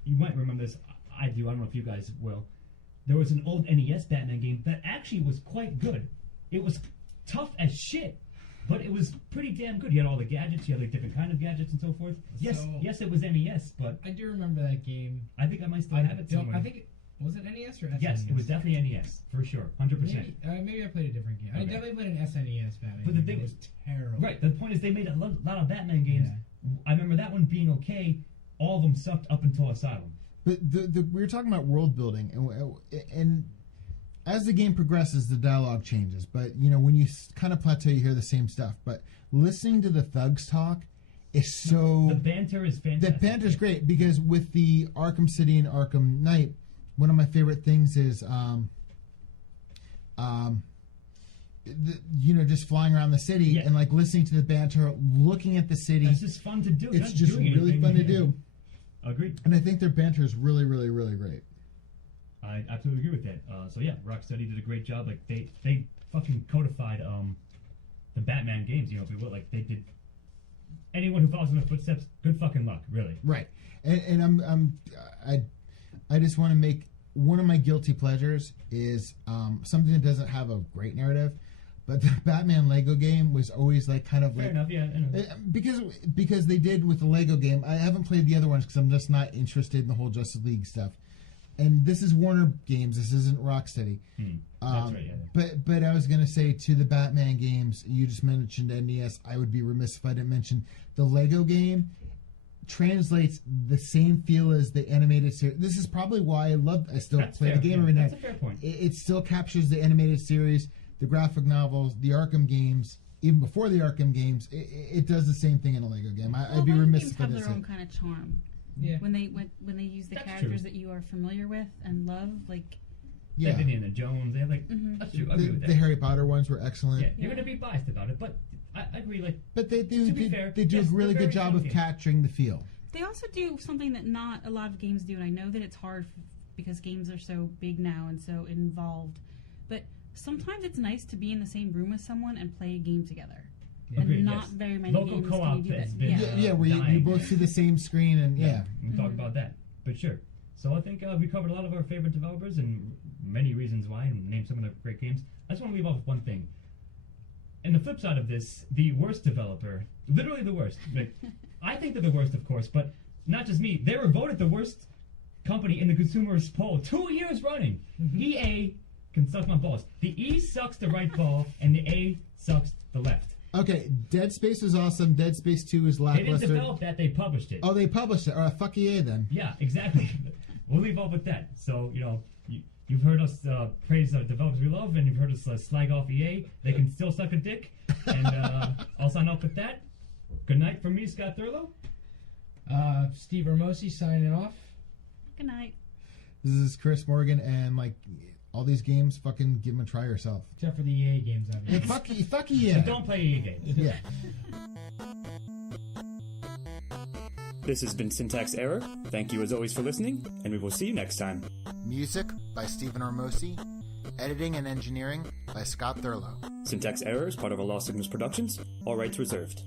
you might remember this. I do. I don't know if you guys will. There was an old NES Batman game that actually was quite good. It was tough as shit, but it was pretty damn good. You had all the gadgets, you had like different kind of gadgets and so forth. Yes, it was NES, but I do remember that game. I think I might still have it somewhere. I think was it NES or SNES? Yes, it was definitely NES for sure, 100%. Maybe I played a different game. Okay. I definitely played an SNES Batman. But the thing was terrible. Right. The point is, they made a lot of Batman games. Yeah. I remember that one being okay. All of them sucked up until Asylum. But we were talking about world building, and as the game progresses, the dialogue changes. But when you kind of plateau, you hear the same stuff. But listening to the thugs talk is so the banter is fantastic. The banter is great because with the Arkham City and Arkham Knight, one of my favorite things is just flying around the city and like listening to the banter, looking at the city. It's just fun to do. It's just really fun to do. Agreed. And I think their banter is really, really, really great. I absolutely agree with that. So yeah, Rocksteady did a great job. Like they fucking codified the Batman games. If you will, like they did. Anyone who follows in their footsteps, good fucking luck, really. Right. And I just want to make one of my guilty pleasures is something that doesn't have a great narrative, but the Batman Lego game was always like kind of fair like enough, yeah. I know. Because they did with the Lego game. I haven't played the other ones because I'm just not interested in the whole Justice League stuff. And this is Warner Games. This isn't Rocksteady. That's right, yeah. But I was going to say to the Batman games, you just mentioned NES. I would be remiss if I didn't mention the Lego game translates the same feel as the animated series. This is probably why I still play the game every night. That's a fair point. It still captures the animated series, the graphic novels, the Arkham games. Even before the Arkham games, it does the same thing in a Lego game. I'd be remiss if I didn't say. Have their own kind of charm. Yeah. When they use the characters that you are familiar with and love, like yeah, Indiana Jones, they have like that's true. I agree with that. The Harry Potter ones were excellent. Yeah, you're gonna be biased about it, but I agree. Like, but they do a really good job of capturing the feel. They also do something that not a lot of games do, and I know that it's hard because games are so big now and so involved. But sometimes it's nice to be in the same room with someone and play a game together. Yeah. And Agreed, not yes. very many Local games co-op can you do has that. been, where you both see the same screen and we can talk about that. But sure. So I think we covered a lot of our favorite developers and many reasons why, and named some of their great games. I just want to leave off with one thing. And the flip side of this, the worst developer, literally the worst. Like, I think they're the worst, of course, but not just me. They were voted the worst company in the Consumers poll 2 years running. EA can suck my balls. The E sucks the right ball, and the A sucks the left. Okay, Dead Space was awesome. Dead Space 2 is lackluster. They didn't develop that, they published it. Oh, they published it. All right, fuck EA then. Yeah, exactly. We'll leave off with that. So, you've heard us praise developers we love, and you've heard us slag off EA. They can still suck a dick. And I'll sign off with that. Good night from me, Scott Thurlow. Steve Hermosi signing off. Good night. This is Chris Morgan, and all these games, fucking give them a try yourself. Except for the EA games, obviously. Yeah, fuck yeah. But don't play EA games. Yeah. This has been Syntax Error. Thank you as always for listening, and we will see you next time. Music by Stephen Armosi. Editing and engineering by Scott Thurlow. Syntax Error is part of a Lost Signals Productions. All rights reserved.